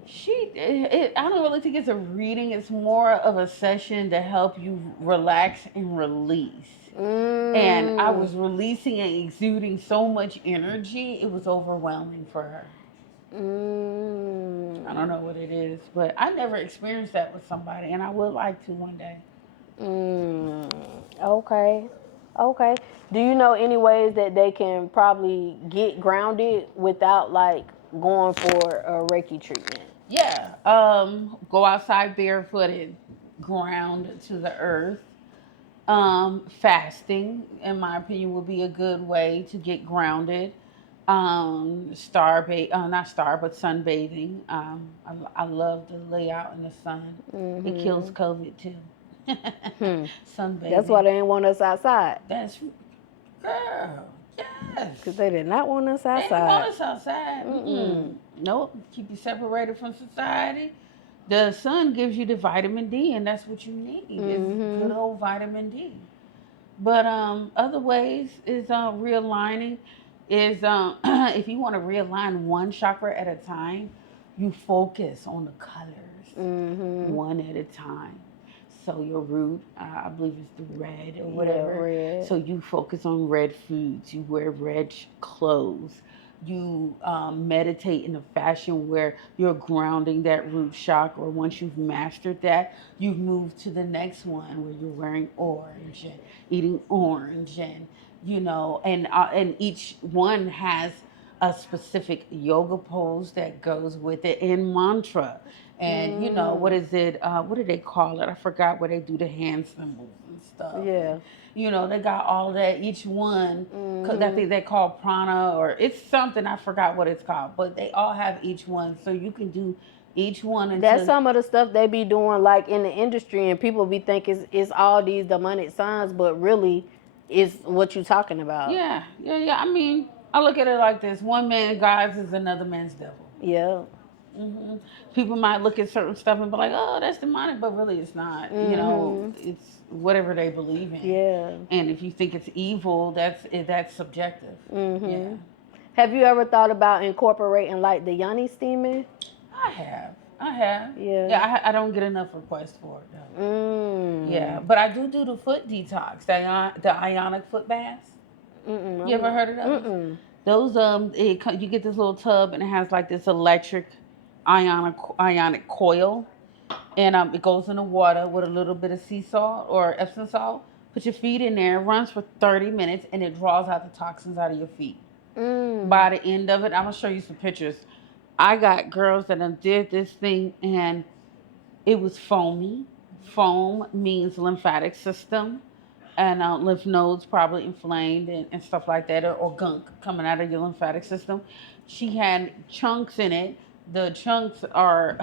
I don't really think it's a reading. It's more of a session to help you relax and release. And I was releasing and exuding so much energy, it was overwhelming for her. I don't know what it is, but I never experienced that with somebody, and I would like to one day. Okay. Do you know any ways that they can probably get grounded without like going for a Reiki treatment? Yeah. Go outside barefooted, ground to the earth. Fasting, in my opinion, would be a good way to get grounded. Sunbathing. I love to lay out in the sun. It kills COVID too. Sunbathing. That's why they didn't want us outside. That's, girl, yes. Because they did not want us outside. They didn't want us outside. Nope. Keep you separated from society. The sun gives you the vitamin D, and that's what you need. It's good old vitamin D. But other ways is realigning. Is if you want to realign one chakra at a time, you focus on the colors one at a time. So your root, I believe it's the red or whatever. Yeah, red. So you focus on red foods. You wear red clothes. You meditate in a fashion where you're grounding that root chakra. Once you've mastered that, you move to the next one where you're wearing orange and eating orange, and and each one has a specific yoga pose that goes with it, and mantra. And what is it? What do they call it? I forgot where they do the hand symbols and stuff. Yeah. They got all of that. Each one, cause I think they call prana, or it's something, I forgot what it's called. But they all have each one, so you can do each one. That's some of the stuff they be doing, like in the industry, and people be thinking it's all these demonic signs, but really, it's what you talking about. Yeah. I mean, I look at it like this: one man's God is another man's devil. Yeah. People might look at certain stuff and be like, "Oh, that's demonic," but really, it's not. It's whatever they believe in. Yeah. And if you think it's evil, that's subjective. Yeah. Have you ever thought about incorporating like the yoni steaming? I have. Yeah. Yeah, I don't get enough requests for it though. Yeah, but I do the foot detox, the ionic foot baths. You ever heard of those? Those you get this little tub, and it has like this electric ionic coil, and it goes in the water with a little bit of sea salt or Epsom salt. Put your feet in there. It runs for 30 minutes, and it draws out the toxins out of your feet. By the end of it, I'm gonna show you some pictures. I got girls that did this thing, and it was foamy. Foam means lymphatic system, and lymph nodes probably inflamed and stuff like that, or gunk coming out of your lymphatic system. She had chunks in it. The chunks are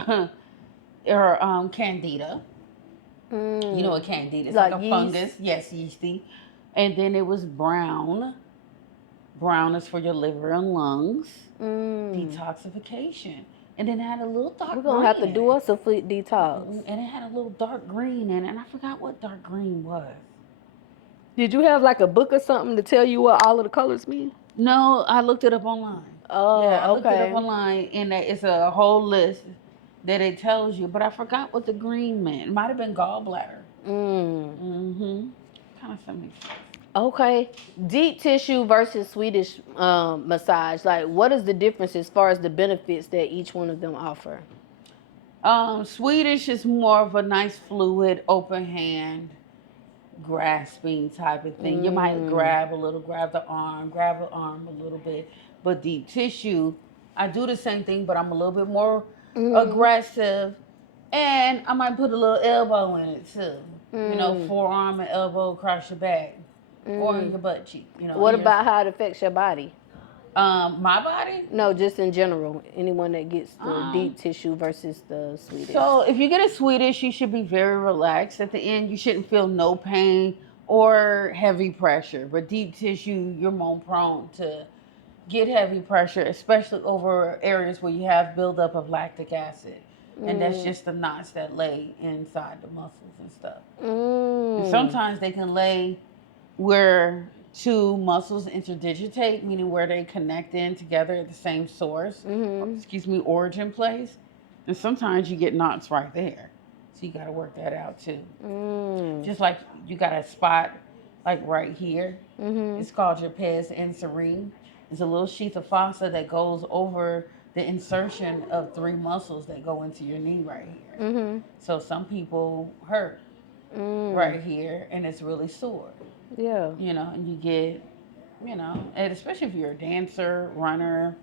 candida. You know what candida is? Like a yeast? fungus. Yes, yeasty. And then it was brown. Brown is for your liver and lungs. Detoxification. And then it had a little dark We're green. going to have to do in it. us a foot detox. And it had a little dark green in it, and I forgot what dark green was. Did you have like a book or something to tell you what all of the colors mean? No, I looked it up online. Oh, yeah, I looked it okay. up online, and it's a whole list that it tells you. But I forgot what the green meant. It might have been gallbladder. Mm-hmm. Kind of something. Okay. Deep tissue versus Swedish massage. Like, what is the difference as far as the benefits that each one of them offer? Swedish is more of a nice fluid, open hand, grasping type of thing. You might grab the arm a little bit. But deep tissue, I do the same thing, but I'm a little bit more aggressive. And I might put a little elbow in it too. You know, forearm and elbow across your back. Or in your butt cheek. You know. What about how it affects your body? My body? No, just in general. Anyone that gets the deep tissue versus the Swedish. So if you get a Swedish, you should be very relaxed. At the end, you shouldn't feel no pain or heavy pressure. But deep tissue, you're more prone to get heavy pressure, especially over areas where you have buildup of lactic acid. And that's just the knots that lay inside the muscles and stuff. And sometimes they can lay where two muscles interdigitate, meaning where they connect in together at the same source, origin place. And sometimes you get knots right there. So you got to work that out too. Just like you got a spot like right here. It's called your pes inserine. It's a little sheath of fossa that goes over the insertion of 3 muscles that go into your knee right here. So some people hurt right here and it's really sore. Yeah. You know, and you get, you know, and especially if you're a dancer, runner.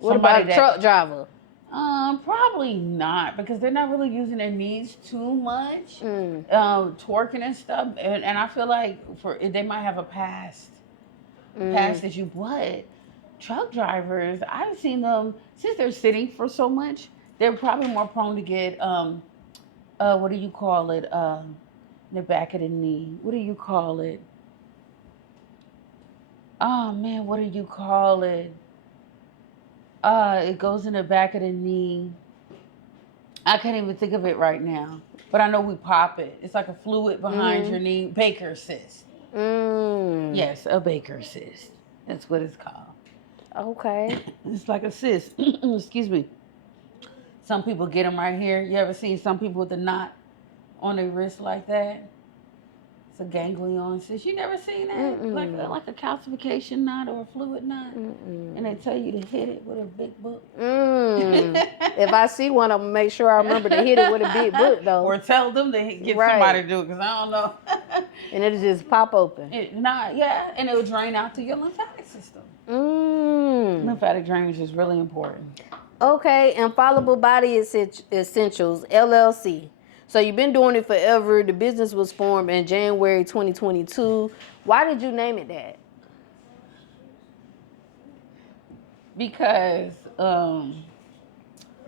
What about a truck driver? Probably not, because they're not really using their knees too much, twerking and stuff. And I feel like they might have a past issue. But truck drivers, I've seen them, since they're sitting for so much, they're probably more prone to get, what do you call it? The back of the knee. What do you call it? Oh man, what do you call it? It goes in the back of the knee. I can't even think of it right now. But I know we pop it. It's like a fluid behind your knee. Baker's cyst. Yes, a Baker's cyst. That's what it's called. Okay. It's like a cyst. Excuse me. Some people get them right here. You ever seen some people with a knot on their wrist like that? It's a ganglion cyst. You never seen that? Like a calcification knot or a fluid knot? And they tell you to hit it with a big book. If I see one, I'm going to make sure I remember to hit it with a big book, though. Or tell them to get somebody to do it, because I don't know. And it'll just pop open. And it'll drain out to your lymphatic system. Lymphatic drainage is really important. Okay, Infallible Body Essentials, LLC. So you've been doing it forever. The business was formed in January 2022. Why did you name it that? Because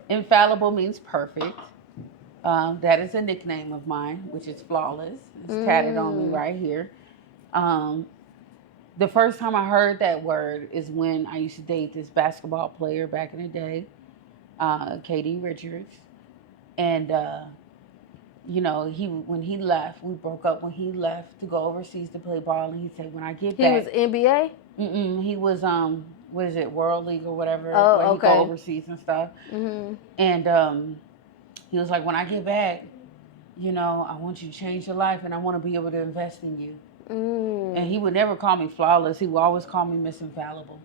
infallible means perfect. That is a nickname of mine, which is flawless. It's tatted on me right here. The first time I heard that word is when I used to date this basketball player back in the day, KD Richards. And, you know, when he left, we broke up when he left to go overseas to play ball. And he said, when I get back. He was NBA? He was, what is it, World League or whatever. Oh, where okay. He go overseas and stuff. And he was like, when I get back, you know, I want you to change your life and I want to be able to invest in you. And he would never call me flawless. He would always call me Miss Infallible.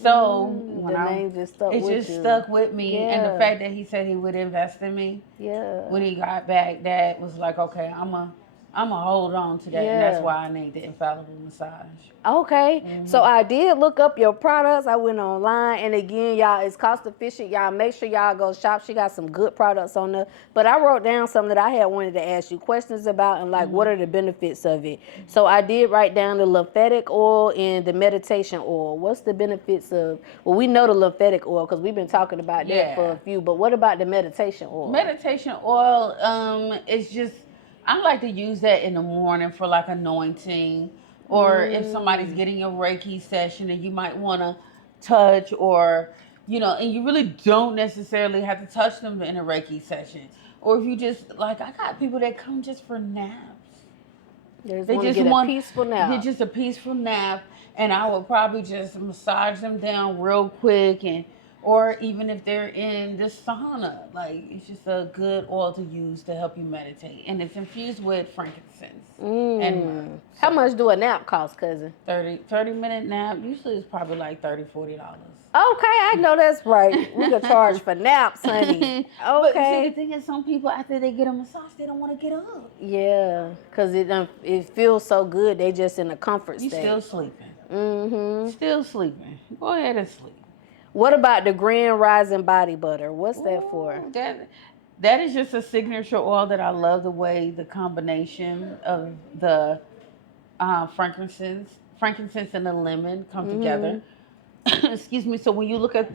So the name just stuck with you. It just stuck with me. Yeah. And the fact that he said he would invest in me. Yeah. When he got back, that was like, okay, I'm a hold on to that. Yeah. And that's why I named it Infallible Massage. Okay. So I did look up your products. I went online. And again, y'all, it's cost efficient. Y'all make sure y'all go shop. She got some good products on there. But I wrote down something that I had wanted to ask you questions about and like what are the benefits of it. So I did write down the lymphatic oil and the meditation oil. What's the benefits of, well, we know the lymphatic oil because we've been talking about that for a few. But what about the meditation oil? Meditation oil is just, I like to use that in the morning for like anointing, or if somebody's getting a Reiki session and you might want to touch or And you really don't necessarily have to touch them in a Reiki session. Or if you just, like, I got people that come just for naps. They just want a peaceful nap. Get just a peaceful nap, and I would probably just massage them down real quick, or even if they're in the sauna, like it's just a good oil to use to help you meditate, and it's infused with frankincense and myrrh. How much do a nap cost, cousin? 30-minute nap usually is probably like $30-$40. Okay, I know that's right. We can charge for naps, honey. Okay. But see, the thing is, some people after they get a massage, they don't want to get up. Yeah, because it feels so good. They just in a comfort state. You still sleeping. Still sleeping. Go ahead and sleep. What about the Grand Rising Body Butter? What's that for? That is just a signature oil that I love the way the combination of the frankincense and the lemon come together. Excuse me. So when you look at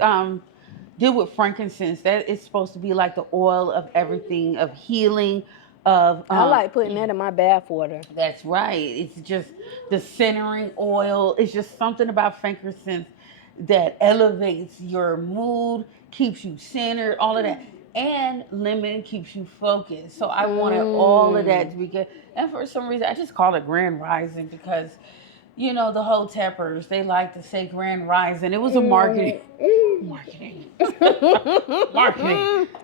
deal with frankincense, that is supposed to be like the oil of everything, of healing, of I like putting that in my bath water. That's right. It's just the centering oil. It's just something about frankincense that elevates your mood, keeps you centered, all of that. And lemon keeps you focused. So I wanted all of that to be good. And for some reason, I just call it Grand Rising because the whole Teppers, they like to say Grand Rising. It was a marketing.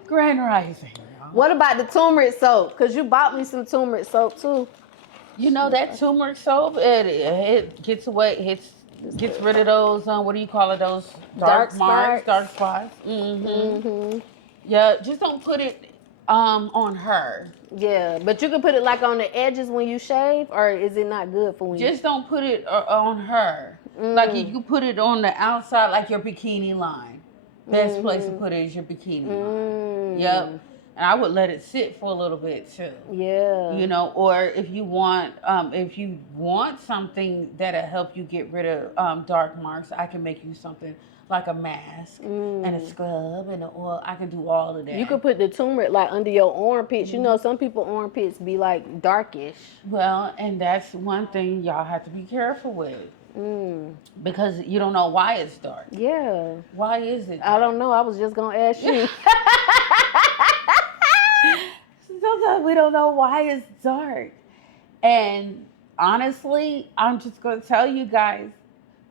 Grand Rising. What about the turmeric soap? Because you bought me some turmeric soap too. That turmeric soap, it gets away, gets rid of those, what do you call it, those dark marks, dark spots. Yeah, just don't put it on her. Yeah, but you can put it like on the edges when you shave, or is it not good for when Just don't put it on her. Like you can put it on the outside, like your bikini line. Best place to put it is your bikini line. Yep. And I would let it sit for a little bit too. Yeah. Or if you want something that'll help you get rid of dark marks, I can make you something like a mask and a scrub and an oil. I can do all of that. You could put the turmeric like under your armpits. Some people armpits be like darkish. Well, and that's one thing y'all have to be careful with. Because you don't know why it's dark. Yeah. Why is it dark? I don't know. I was just going to ask you. Sometimes we don't know why it's dark. And honestly, I'm just going to tell you guys,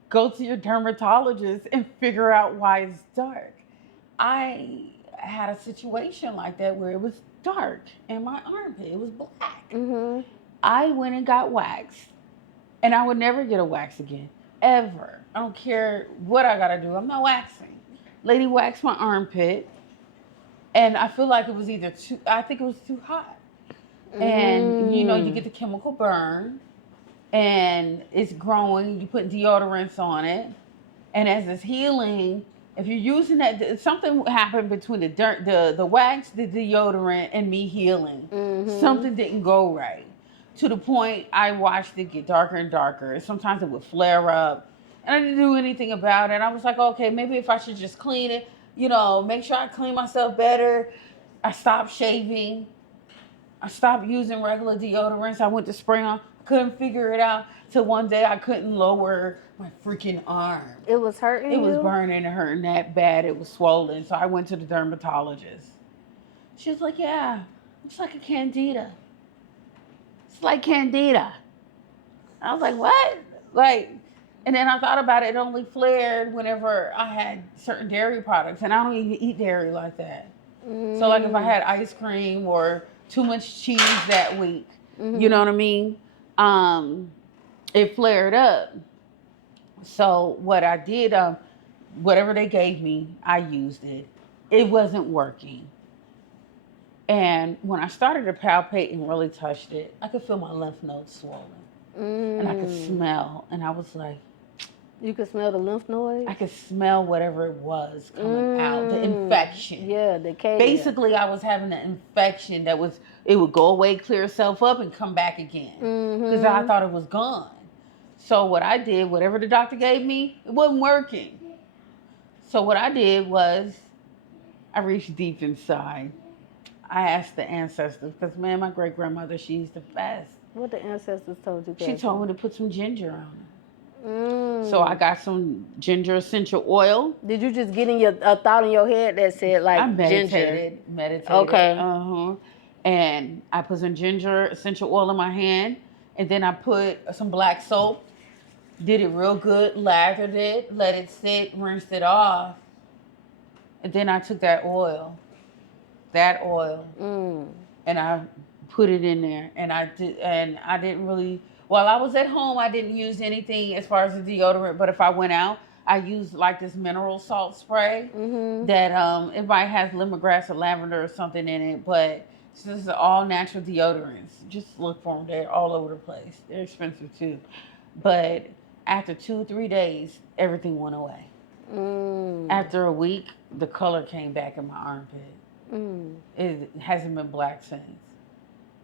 go to your dermatologist and figure out why it's dark. I had a situation like that where it was dark in my armpit. It was black. I went and got waxed. And I would never get a wax again. Ever. I don't care what I got to do. I'm not waxing. Lady waxed my armpit. And I feel like it was too hot. And, you get the chemical burn. And it's growing. You put deodorants on it. And as it's healing, if you're using that, something happened between the wax, the deodorant, and me healing. Something didn't go right. To the point I watched it get darker and darker. Sometimes it would flare up. And I didn't do anything about it. And I was like, okay, maybe if I should just clean it, make sure I clean myself better. I stopped shaving. I stopped using regular deodorants. I went to spray on. Couldn't figure it out. Till one day I couldn't lower my freaking arm. It was hurting It was burning and hurting that bad. It was swollen. So I went to the dermatologist. She was like, yeah, looks like a candida. It's like candida. I was like, what? And then I thought about it. It only flared whenever I had certain dairy products. And I don't even eat dairy like that. So like if I had ice cream or too much cheese that week, you know what I mean? It flared up. So what I did, whatever they gave me, I used it. It wasn't working. And when I started to palpate and really touched it, I could feel my lymph nodes swollen. And I could smell. And I was like... You could smell the lymph nodes? I could smell whatever it was coming out. The infection. Yeah, the cave. Basically, I was having an infection it would go away, clear itself up, and come back again. Because I thought it was gone. So what I did, whatever the doctor gave me, it wasn't working. So what I did was, I reached deep inside. I asked the ancestors, because man, my great grandmother, she's the best. What the ancestors told you? She told me to put some ginger on it. So I got some ginger essential oil. Did you just get in a thought in your head that said like I ginger? meditated. Okay. And I put some ginger essential oil in my hand, and then I put some black soap. Did it real good, lathered it, let it sit, rinsed it off, and then I took that oil, and I put it in there, and I didn't really. While I was at home, I didn't use anything as far as the deodorant. But if I went out, I used like this mineral salt spray that it might have lemongrass or lavender or something in it. But this is all natural deodorants. Just look for them; they're all over the place. They're expensive too, but after 2-3 days, everything went away. After a week, the color came back in my armpit. It hasn't been black since.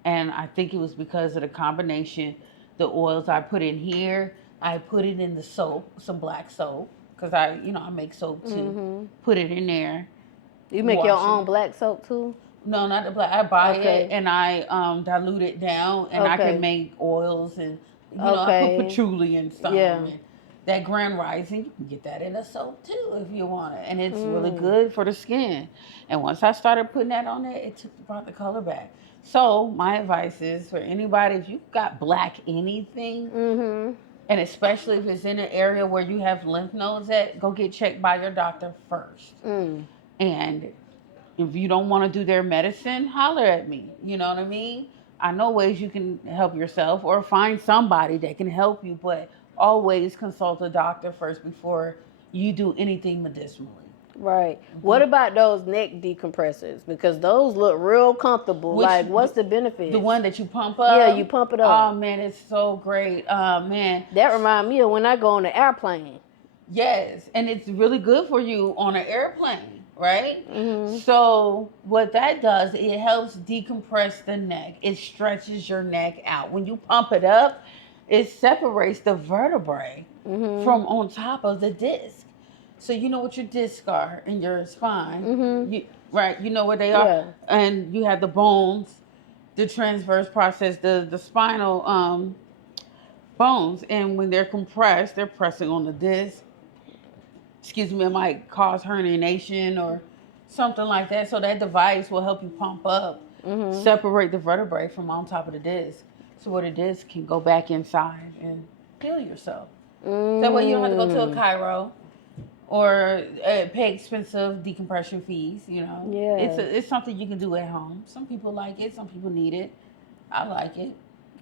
And I think it was because of the combination, the oils I put in here. I put it in the soap, some black soap, because I make soap too. Put it in there. You make your own black soap too? No, not the black. I buy it and I dilute it down, and I can make oils and I put patchouli and stuff. Yeah. And that Grand Rising, you can get that in a soap too if you want it, and it's really good for the skin. And once I started putting that on there, it brought the color back. So my advice is for anybody, if you've got black anything, and especially if it's in an area where you have lymph nodes at, go get checked by your doctor first. And if you don't want to do their medicine, holler at me. You know what I mean? I know ways you can help yourself or find somebody that can help you, but always consult a doctor first before you do anything medicinally. Right. What about those neck decompressors? Because those look real comfortable. What's the benefit? The one that you pump up? Yeah, you pump it up. Oh, man, it's so great. Man. That reminds me of when I go on the airplane. Yes, and it's really good for you on an airplane, right? So what that does, it helps decompress the neck. It stretches your neck out. When you pump it up, it separates the vertebrae from on top of the disc. So you know what your discs are in your spine, you know where they are, and you have the bones, the transverse process, the spinal bones, and when they're compressed, they're pressing on the disc. Excuse me, it might cause herniation or something like that. So that device will help you pump up, separate the vertebrae from on top of the disc. So what it is can go back inside and heal yourself. That way you don't have to go to a chiro or pay expensive decompression fees, Yeah. It's something you can do at home. Some people like it, some people need it. I like it.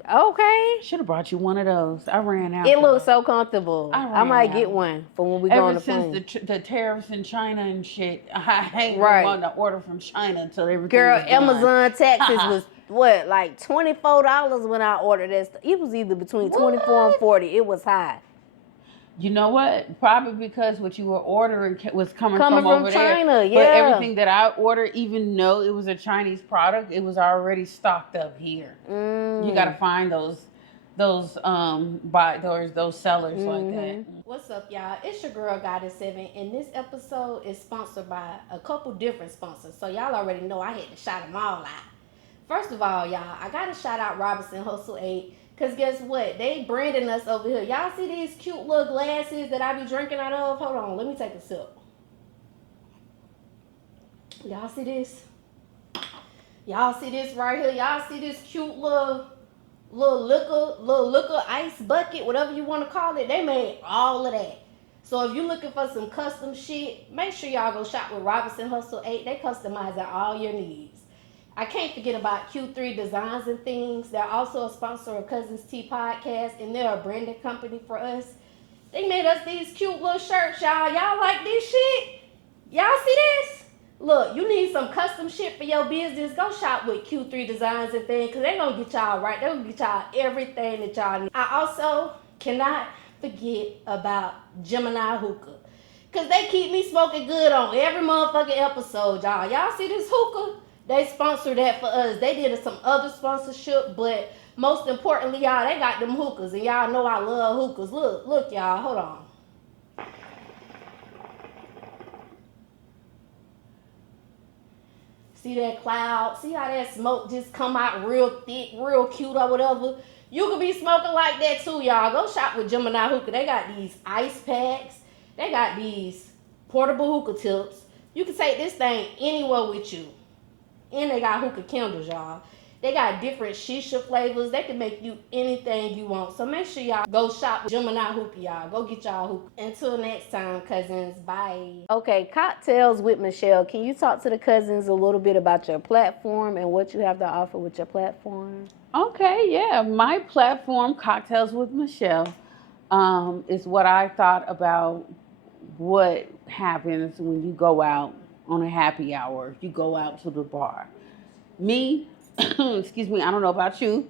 Okay. Should have brought you one of those. I ran out. It looks so comfortable. I might get one for when we go on the plane. Ever since the tariffs in China and shit, I ain't wanting to order from China until everything Girl, was done. Amazon taxes was what, like $24 when I ordered that stuff. It was either between $24 and $40. It was high. You know what? Probably because what you were ordering was coming from over China, there. But everything that I ordered, even though it was a Chinese product, it was already stocked up here. You got to find those sellers like that. What's up, y'all? It's your girl Goddess 7, and this episode is sponsored by a couple different sponsors. So y'all already know I had to shout them all out. First of all, y'all, I got to shout out Robinson Hustle 8. Because guess what? They branding us over here. Y'all see these cute little glasses that I be drinking out of? Hold on. Let me take a sip. Y'all see this? Y'all see this right here? Y'all see this cute little liquor ice bucket, whatever you want to call it? They made all of that. So if you're looking for some custom shit, make sure y'all go shop with Robinson Hustle 8. They customize all your needs. I can't forget about Q3 Designs and Things. They're also a sponsor of Cuzns Tea Podcast, and they're a branded company for us. They made us these cute little shirts, y'all. Y'all like this shit? Y'all see this? Look, you need some custom shit for your business. Go shop with Q3 Designs and Things, because they're going to get y'all right. They're going to get y'all everything that y'all need. I also cannot forget about Gemini Hookah, because they keep me smoking good on every motherfucking episode, y'all. Y'all see this hookah? They sponsored that for us. They did some other sponsorship, but most importantly, y'all, they got them hookahs, and y'all know I love hookahs. Look, y'all, hold on. see that cloud, see how that smoke just come out real thick, real cute or whatever. You could be smoking like that too, y'all. Go shop with Gemini Hookah. They got these ice packs. They got these portable hookah tips. You can take this thing anywhere with you. And they got hookah candles, y'all. They got different shisha flavors. They can make you anything you want. So make sure y'all go shop with Gemini Hookah, y'all. Go get y'all hookah. Until next time, Cuzns. Bye. Okay, Cocktails with Michelle. Can you talk to the Cuzns a little bit about your platform and what you have to offer with your platform? Okay, yeah. My platform, Cocktails with Michelle, is what I thought about what happens when you go out on a happy hour. You go out to the bar. Me, excuse me, I don't know about you,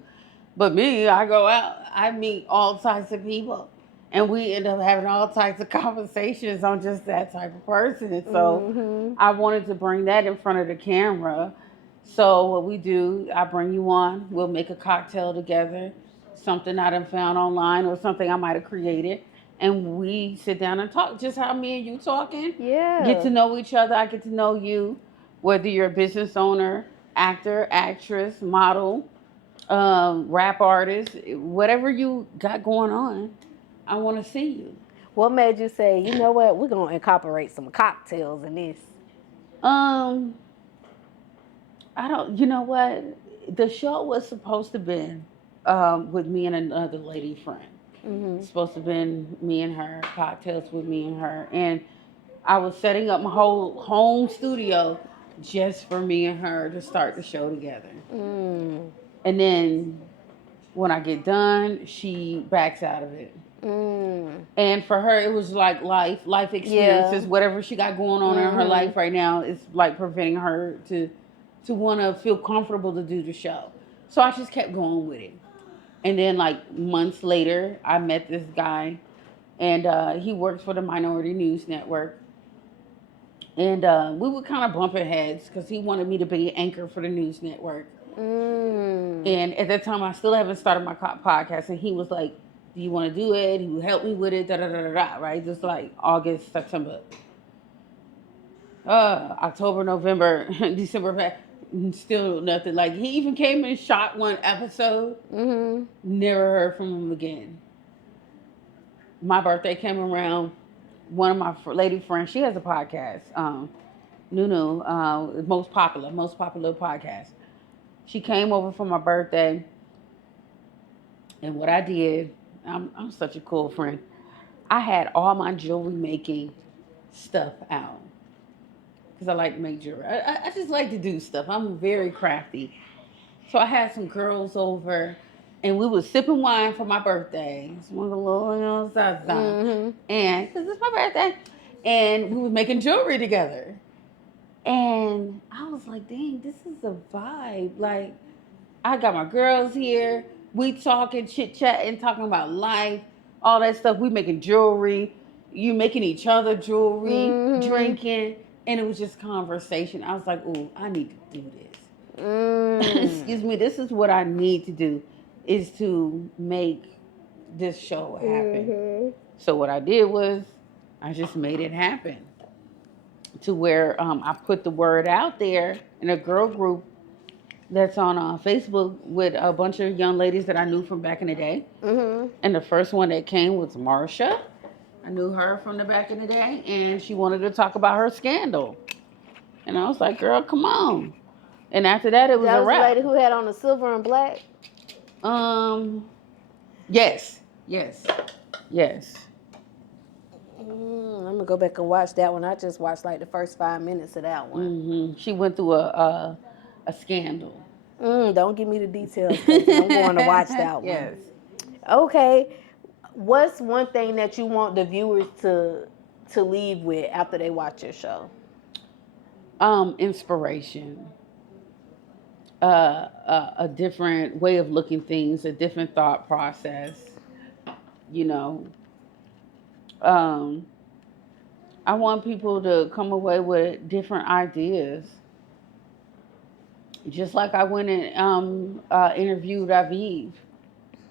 but me, I go out, I meet all types of people. And we end up having all types of conversations on just that type of person. And so I wanted to bring that in front of the camera. So what we do, I bring you on, we'll make a cocktail together, something I done found online or something I might have created. And we sit down and talk, just how me and you talking. Yeah. Get to know each other. I get to know you, whether you're a business owner, actor, actress, model, rap artist, whatever you got going on, I want to see you. What made you say, you know what, we're going to incorporate some cocktails in this? I don't, you know what? The show was supposed to be with me and another lady friend. It's supposed to have been me and her, cocktails with me and her. And I was setting up my whole home studio just for me and her to start the show together. And then when I get done, she backs out of it. And for her, it was like life experiences, whatever she got going on in her life right now is like preventing her to want to feel comfortable to do the show. So I just kept going with it. And then like months later, I met this guy, and he works for the Minority News Network. And we were kind of bumping heads because he wanted me to be an anchor for the news network. And at that time, I still haven't started my podcast. And he was like, do you want to do it? He would help me with it, right? Just like August, September. October, November, December, still nothing. Like, he even came and shot one episode. Never heard from him again. My birthday came around. One of my lady friends, she has a podcast. Nunu, most popular podcast. She came over for my birthday. And what I did, I'm such a cool friend. I had all my jewelry making stuff out. Because I like to make jewelry. I just like to do stuff. I'm very crafty. So I had some girls over, and we was sipping wine for my birthday. It's one of the little, and because it's my birthday, and we was making jewelry together. And I was like, dang, this is a vibe. Like, I got my girls here. We talking, chit-chatting, talking about life, all that stuff. We making jewelry. You making each other jewelry, drinking. And it was just conversation. I was like, ooh, I need to do this. Excuse me. This is what I need to do, is to make this show happen. So what I did was I just made it happen to where I put the word out there in a girl group that's on Facebook with a bunch of young ladies that I knew from back in the day. And the first one that came was Marsha. I knew her from the back in the day, and she wanted to talk about her scandal. And I was like, girl, come on. And after that, it was a wrap. That was the lady who had on the silver and black? Yes. I'm going to go back and watch that one. I just watched like the first 5 minutes of that one. She went through a scandal. Don't give me the details, 'cause I'm going to watch that one. Yes. Okay. What's one thing that you want the viewers to leave with after they watch your show? Inspiration. A different way of looking things, a different thought process. You know. I want people to come away with different ideas. Just like I went and interviewed Aviv.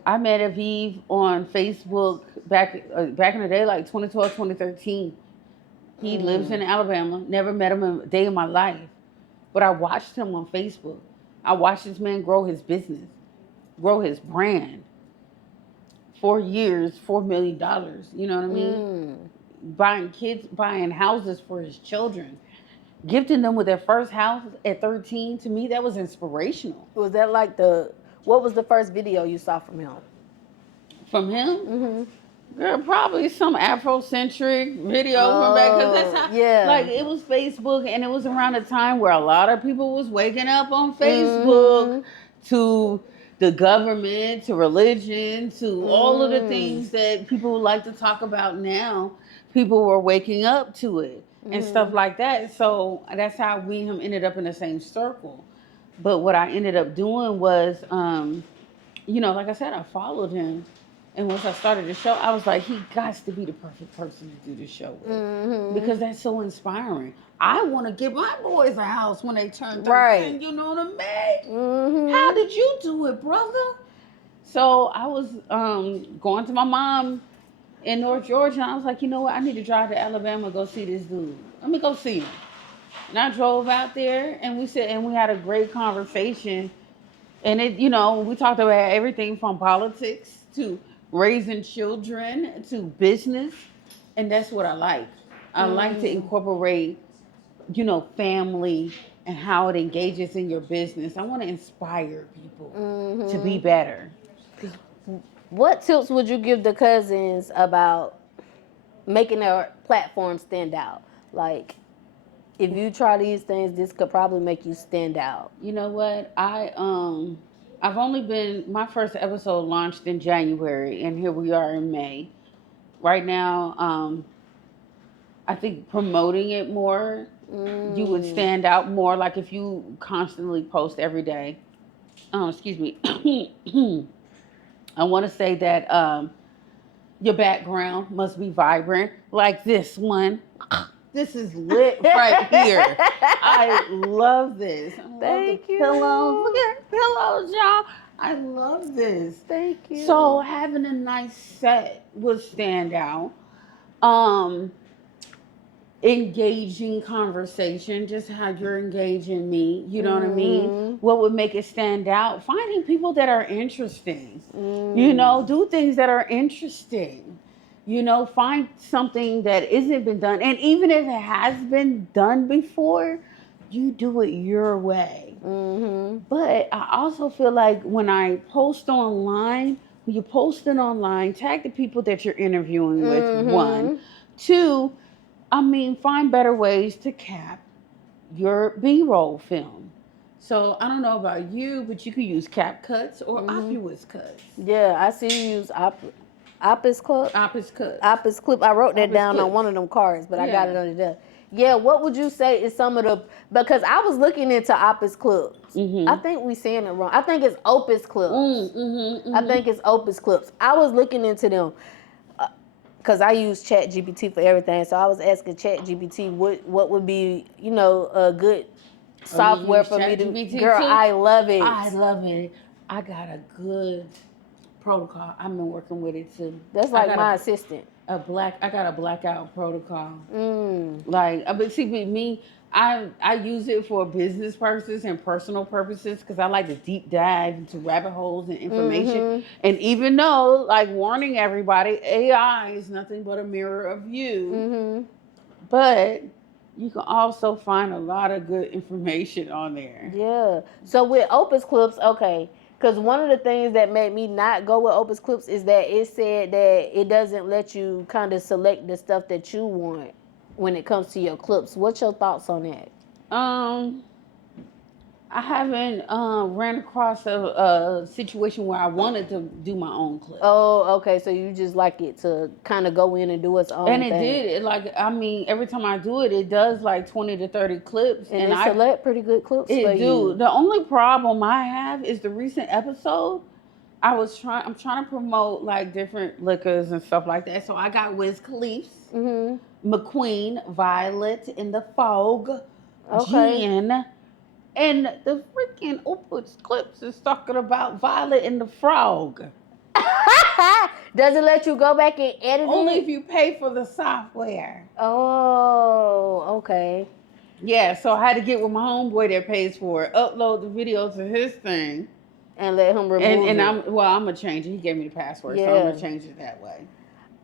I met Aviv on Facebook back in the day, like 2012, 2013. He lives in Alabama. Never met him a day in my life. but I watched him on Facebook. I watched this man grow his business, grow his brand. 4 years, $4 million. You know what I mean? Buying houses for his children, gifting them with their first house at 13. To me, that was inspirational. Was that like what was the first video you saw from him? From him? Girl, probably some Afrocentric video from back, because that's how, like, it was Facebook, and it was around a time where a lot of people was waking up on Facebook to the government, to religion, to all of the things that people like to talk about now. People were waking up to it and stuff like that. So that's how we and him ended up in the same circle. But what I ended up doing was, like I said, I followed him. And once I started the show, I was like, he got to be the perfect person to do the show with. Because that's so inspiring. I want to give my boys a house when they turn 13. Right. You know what I mean? How did you do it, brother? So I was going to my mom in North Georgia, and I was like, you know what? I need to drive to Alabama, go see this dude. Let me go see him. And I drove out there, and we had a great conversation. And we talked about everything from politics to raising children to business. And that's what I like. I like to incorporate, family and how it engages in your business. I want to inspire people to be better. What tips would you give the Cuzns about making their platform stand out? Like, if you try these things, this could probably make you stand out. You know what? I've only my first episode launched in January, and here we are in May. Right now, I think promoting it more, you would stand out more. Like if you constantly post every day. Excuse me. I want to say that your background must be vibrant, like this one. This is lit right here. I love this. Thank you. Pillows. Look at pillows, y'all. I love this. Thank you. So having a nice set would stand out. Engaging conversation, just how you're engaging me, you know what I mean? What would make it stand out? Finding people that are interesting, do things that are interesting, find something that isn't been done. And even if it has been done before, you do it your way. But I also feel like when I post online, when you're posting online, tag the people that you're interviewing with, 1. 2, find better ways to cap your B-roll film. So I don't know about you, but you could use cap cuts or opulous cuts. Yeah, I see you use opus clip. Opus cuts. Opus clip. I wrote that down on one of them cards, but I got it under there. Yeah, what would you say is some of the, because I was looking into opus clips. I think we saying it wrong. I think it's opus clips. I think it's opus clips. I was looking into them. Because I use ChatGPT for everything, so I was asking ChatGPT what would be, a good software for me to. Girl, too? I love it. I love it. I got a good protocol. I've been working with it too. That's like my assistant. I got a blackout protocol. But see, with me, I use it for business purposes and personal purposes because I like to deep dive into rabbit holes and information. And even though, like, warning everybody, AI is nothing but a mirror of you. But you can also find a lot of good information on there. Yeah. So with Opus Clips, okay, because one of the things that made me not go with Opus Clips is that it said that it doesn't let you kind of select the stuff that you want when it comes to your clips. What's your thoughts on that? I haven't ran across a situation where I wanted to do my own clip. Oh, okay. So you just like it to kind of go in and do its own thing. And it did. Every time I do it, it does like 20 to 30 clips. And I select pretty good clips for you. Do. The only problem I have is the recent episode. I'm trying to promote like different liquors and stuff like that. So I got Wiz Khalifa's, McQueen, Violet in the Fog, Gin. And the freaking Opus Clips is talking about Violet and the Frog. Does it let you go back and edit Only if you pay for the software. Oh, okay. Yeah, so I had to get with my homeboy that pays for it, upload the video to his thing, And let him remove and it. I'm gonna change it. He gave me the password, so I'm gonna change it that way.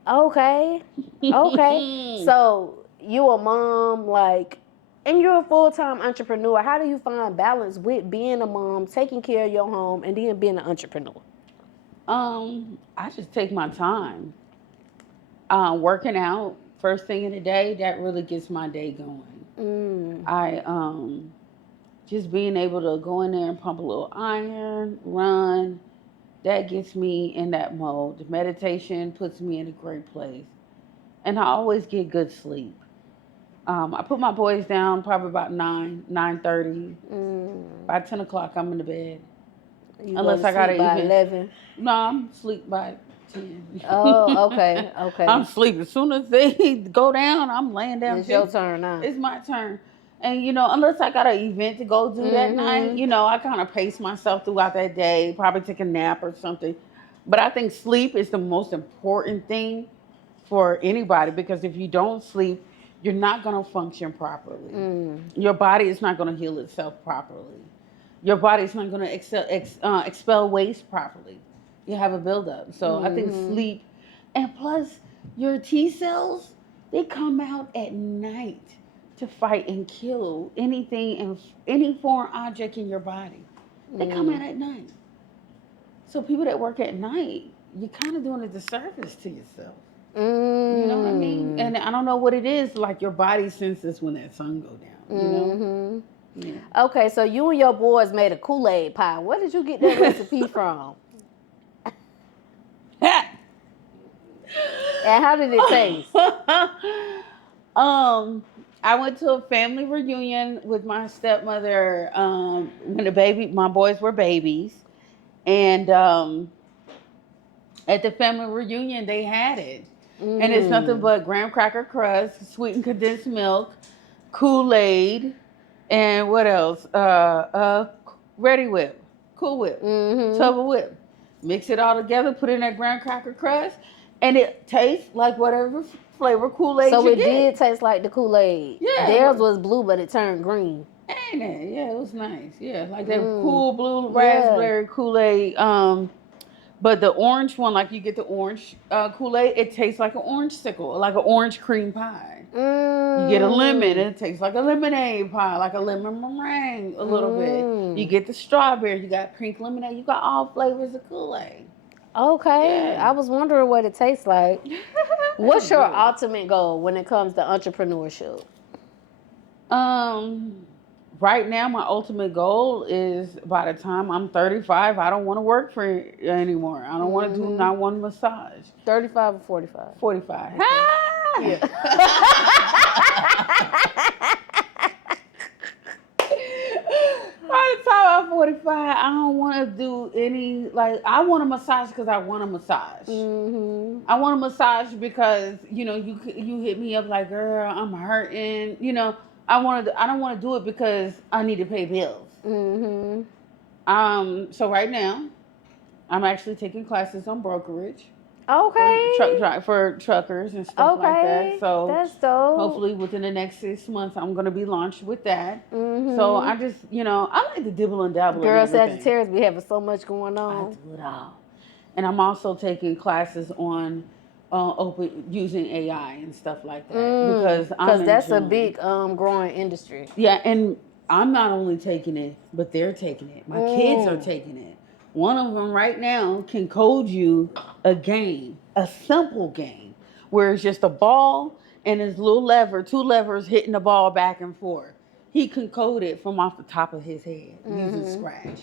Okay. Okay. So you a mom, like, and you're a full-time entrepreneur. How do you find balance with being a mom, taking care of your home, and then being an entrepreneur? I just take my time. Working out first thing in the day, that really gets my day going. I just being able to go in there and pump a little iron, run, that gets me in that mode. The meditation puts me in a great place. And I always get good sleep. I put my boys down probably about 9:30. By 10 o'clock, I'm in the bed. You Unless I gotta by even 11. No, I'm asleep by 10. Oh, okay, okay. I'm asleep. As soon as they go down, I'm laying down. It's your turn now. It's my turn. And, unless I got an event to go do that night, I kind of pace myself throughout that day, probably take a nap or something. But I think sleep is the most important thing for anybody, because if you don't sleep, you're not going to function properly. Your body is not going to heal itself properly. Your body is not going to expel waste properly. You have a buildup. So I think sleep, and plus your T cells, they come out at night to fight and kill anything and any foreign object in your body. They come out at night. So people that work at night, you're kind of doing a disservice to yourself. You know what I mean? And I don't know what it is, like your body senses when that sun go down, Yeah. Okay, so you and your boys made a Kool-Aid pie. Where did you get that recipe from? And how did it taste? I went to a family reunion with my stepmother when my boys were babies. And at the family reunion, they had it. And it's nothing but graham cracker crust, sweetened condensed milk, Kool-Aid, and what else? Ready Whip, Cool Whip, Tub of Whip. Mix it all together, put it in that graham cracker crust, and it tastes like whatever flavor Kool-Aid So you it get. did taste like the Kool-Aid. Yeah. Theirs was blue, but it turned green. Ain't it? Yeah, it was nice. Yeah, like that cool blue raspberry Kool-Aid. But the orange one, like you get the orange Kool-Aid, it tastes like an orange sickle, like an orange cream pie. You get a lemon, it tastes like a lemonade pie, like a lemon meringue a little bit. You get the strawberry, you got pink lemonade, you got all flavors of Kool-Aid. Okay, Yeah. I was wondering what it tastes like. What's your ultimate goal when it comes to entrepreneurship? Right now, my ultimate goal is by the time I'm 35, I don't want to work for anymore. I don't want to do not one massage. 35 or 45? 45. Okay. Yeah. By the time I'm 45, I don't want to do any, I want a massage because I want a massage. I want a massage because, you hit me up like, girl, I'm hurting, I don't want to do it because I need to pay bills. So right now, I'm actually taking classes on brokerage. Okay. For truckers and stuff like that. So that's dope. hopefully within the next 6 months, I'm going to be launched with that. So I just, I like to dibble and dabble. Girl, in everything. Sagittarius be having so much going on. I do it all. And I'm also taking classes on using AI and stuff like that because that's a big growing industry. Yeah, and I'm not only taking it, but they're taking it. My kids are taking it. One of them right now can code you a game, a simple game, where it's just a ball and his little lever, 2 levers hitting the ball back and forth. He can code it from off the top of his head using Scratch.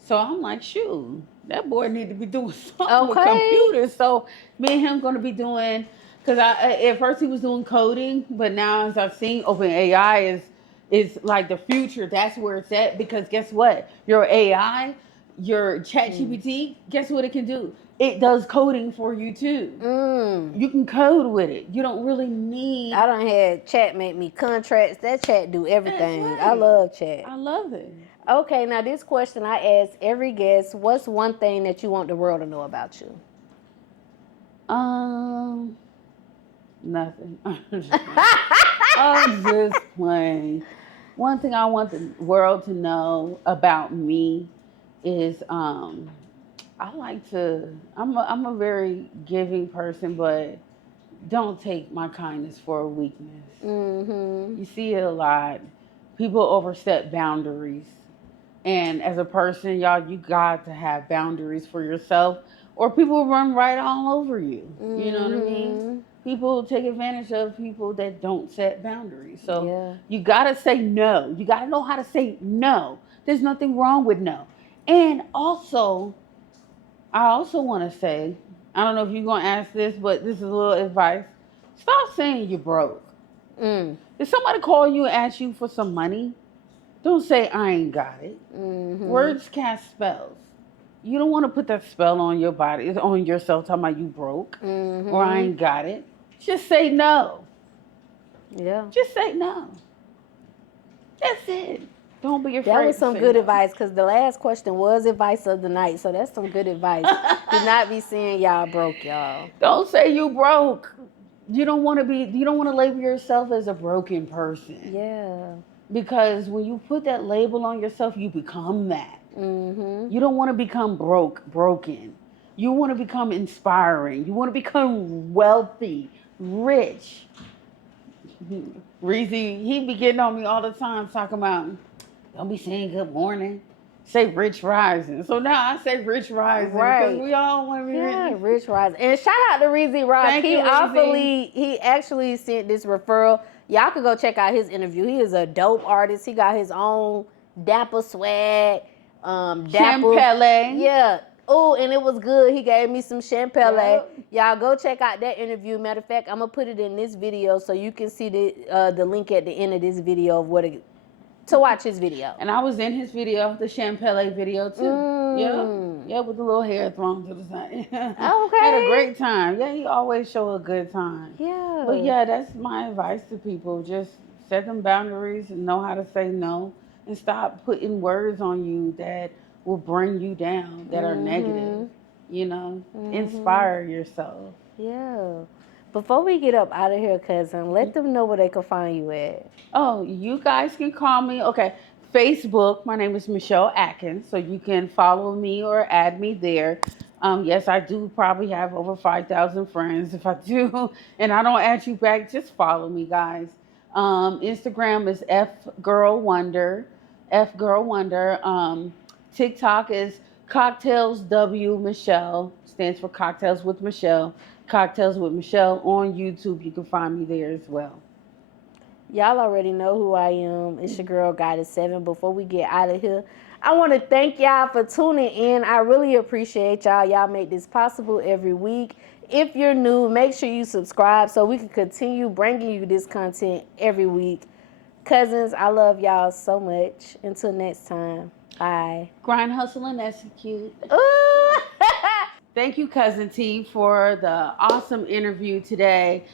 So I'm like, shoot, that boy need to be doing something with computers. So me and him going to be doing, because at first he was doing coding, but now as I've seen, OpenAI is like the future. That's where it's at, because guess what? Your AI, your ChatGPT, guess what it can do? It does coding for you too. You can code with it. You don't really need. I done had chat make me contracts. That chat do everything. Right. I love chat. I love it. Okay, now this question I ask every guest: what's one thing that you want the world to know about you? Nothing. I'm just playing. One thing I want the world to know about me is I'm a very giving person, but don't take my kindness for a weakness. Mm-hmm. You see it a lot. People overstep boundaries. And as a person, y'all, you got to have boundaries for yourself, or people run right all over you. You know what I mean? People take advantage of people that don't set boundaries. So you got to say no. You got to know how to say no. There's nothing wrong with no. And also, I also want to say, I don't know if you're going to ask this, but this is a little advice. Stop saying you're broke. If somebody call you and ask you for some money, don't say I ain't got it. Words cast spells. You don't want to put that spell on your body, on yourself, talking about you broke or I ain't got it. Just say no. Yeah. Just say no. That's it. Don't be afraid. That was some to say good no. advice, because the last question was advice of the night. So that's some good advice. Do not be saying y'all broke, y'all. Don't say you broke. You don't want to label yourself as a broken person. Yeah. Because when you put that label on yourself, you become that. You don't want to become broken. You want to become inspiring. You want to become wealthy, rich. Reezy, he be getting on me all the time talking about, don't be saying good morning. Say rich rising. So now I say rich rising. Right. Because we all want to be rich rising. And shout out to Reezy Rock. Thank you, Reezy. He actually sent this referral. Y'all could go check out his interview. He is a dope artist. He got his own Dapper swag. Champele. Yeah. Oh, and it was good. He gave me some champele. Yep. Y'all go check out that interview. Matter of fact, I'm gonna put it in this video so you can see the link at the end of this video of to watch his video. And I was in his video, the Champele video too. Yeah, with the little hair thrown to the side. Okay. Had a great time. Yeah, he always show a good time. Yeah. But yeah, that's my advice to people. Just set them boundaries and know how to say no, and stop putting words on you that will bring you down, that are negative. You know, inspire yourself. Yeah. Before we get up out of here, Cuzn, let them know where they can find you at. Oh, you guys can call me. Okay, Facebook. My name is Michelle Atkins, so you can follow me or add me there. Yes, I do probably have over 5,000 friends. If I do, and I don't add you back, just follow me, guys. Instagram is FGirlWonder. TikTok is Cocktails W Michelle. Stands for Cocktails with Michelle. Cocktails with Michelle on YouTube. You can find me there as well. Y'all already know who I am. It's your girl, Goddess 7. Before we get out of here, I want to thank y'all for tuning in. I really appreciate y'all. Y'all make this possible every week. If you're new, make sure you subscribe so we can continue bringing you this content every week. Cuzns, I love y'all so much. Until next time, bye. Grind, hustle, and execute. Thank you, Cousin T, for the awesome interview today.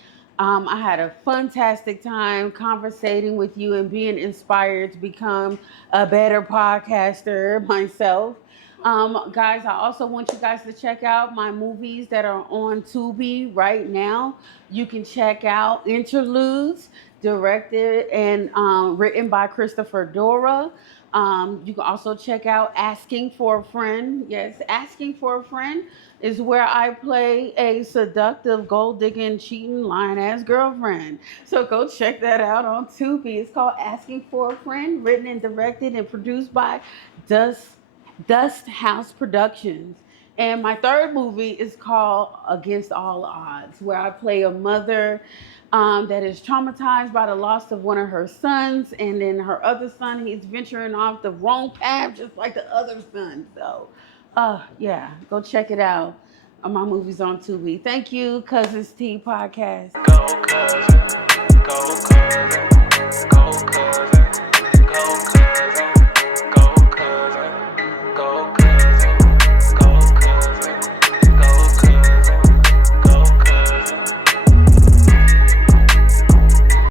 I had a fantastic time conversating with you and being inspired to become a better podcaster myself. Guys, I also want you guys to check out my movies that are on Tubi right now. You can check out Interludes, directed and written by Christopher Dora. You can also check out Asking for a Friend. Yes, Asking for a Friend is where I play a seductive, gold-digging, cheating, lying-ass girlfriend. So go check that out on Tubi. It's called Asking for a Friend, written and directed and produced by Dust House Productions. And my third movie is called Against All Odds, where I play a mother that is traumatized by the loss of one of her sons, and then her other son, he's venturing off the wrong path, just like the other son. So, yeah, go check it out. My movie's on Tubi. Thank you, Cuzns Tea Podcast. Go Cuzn, go Cuzn.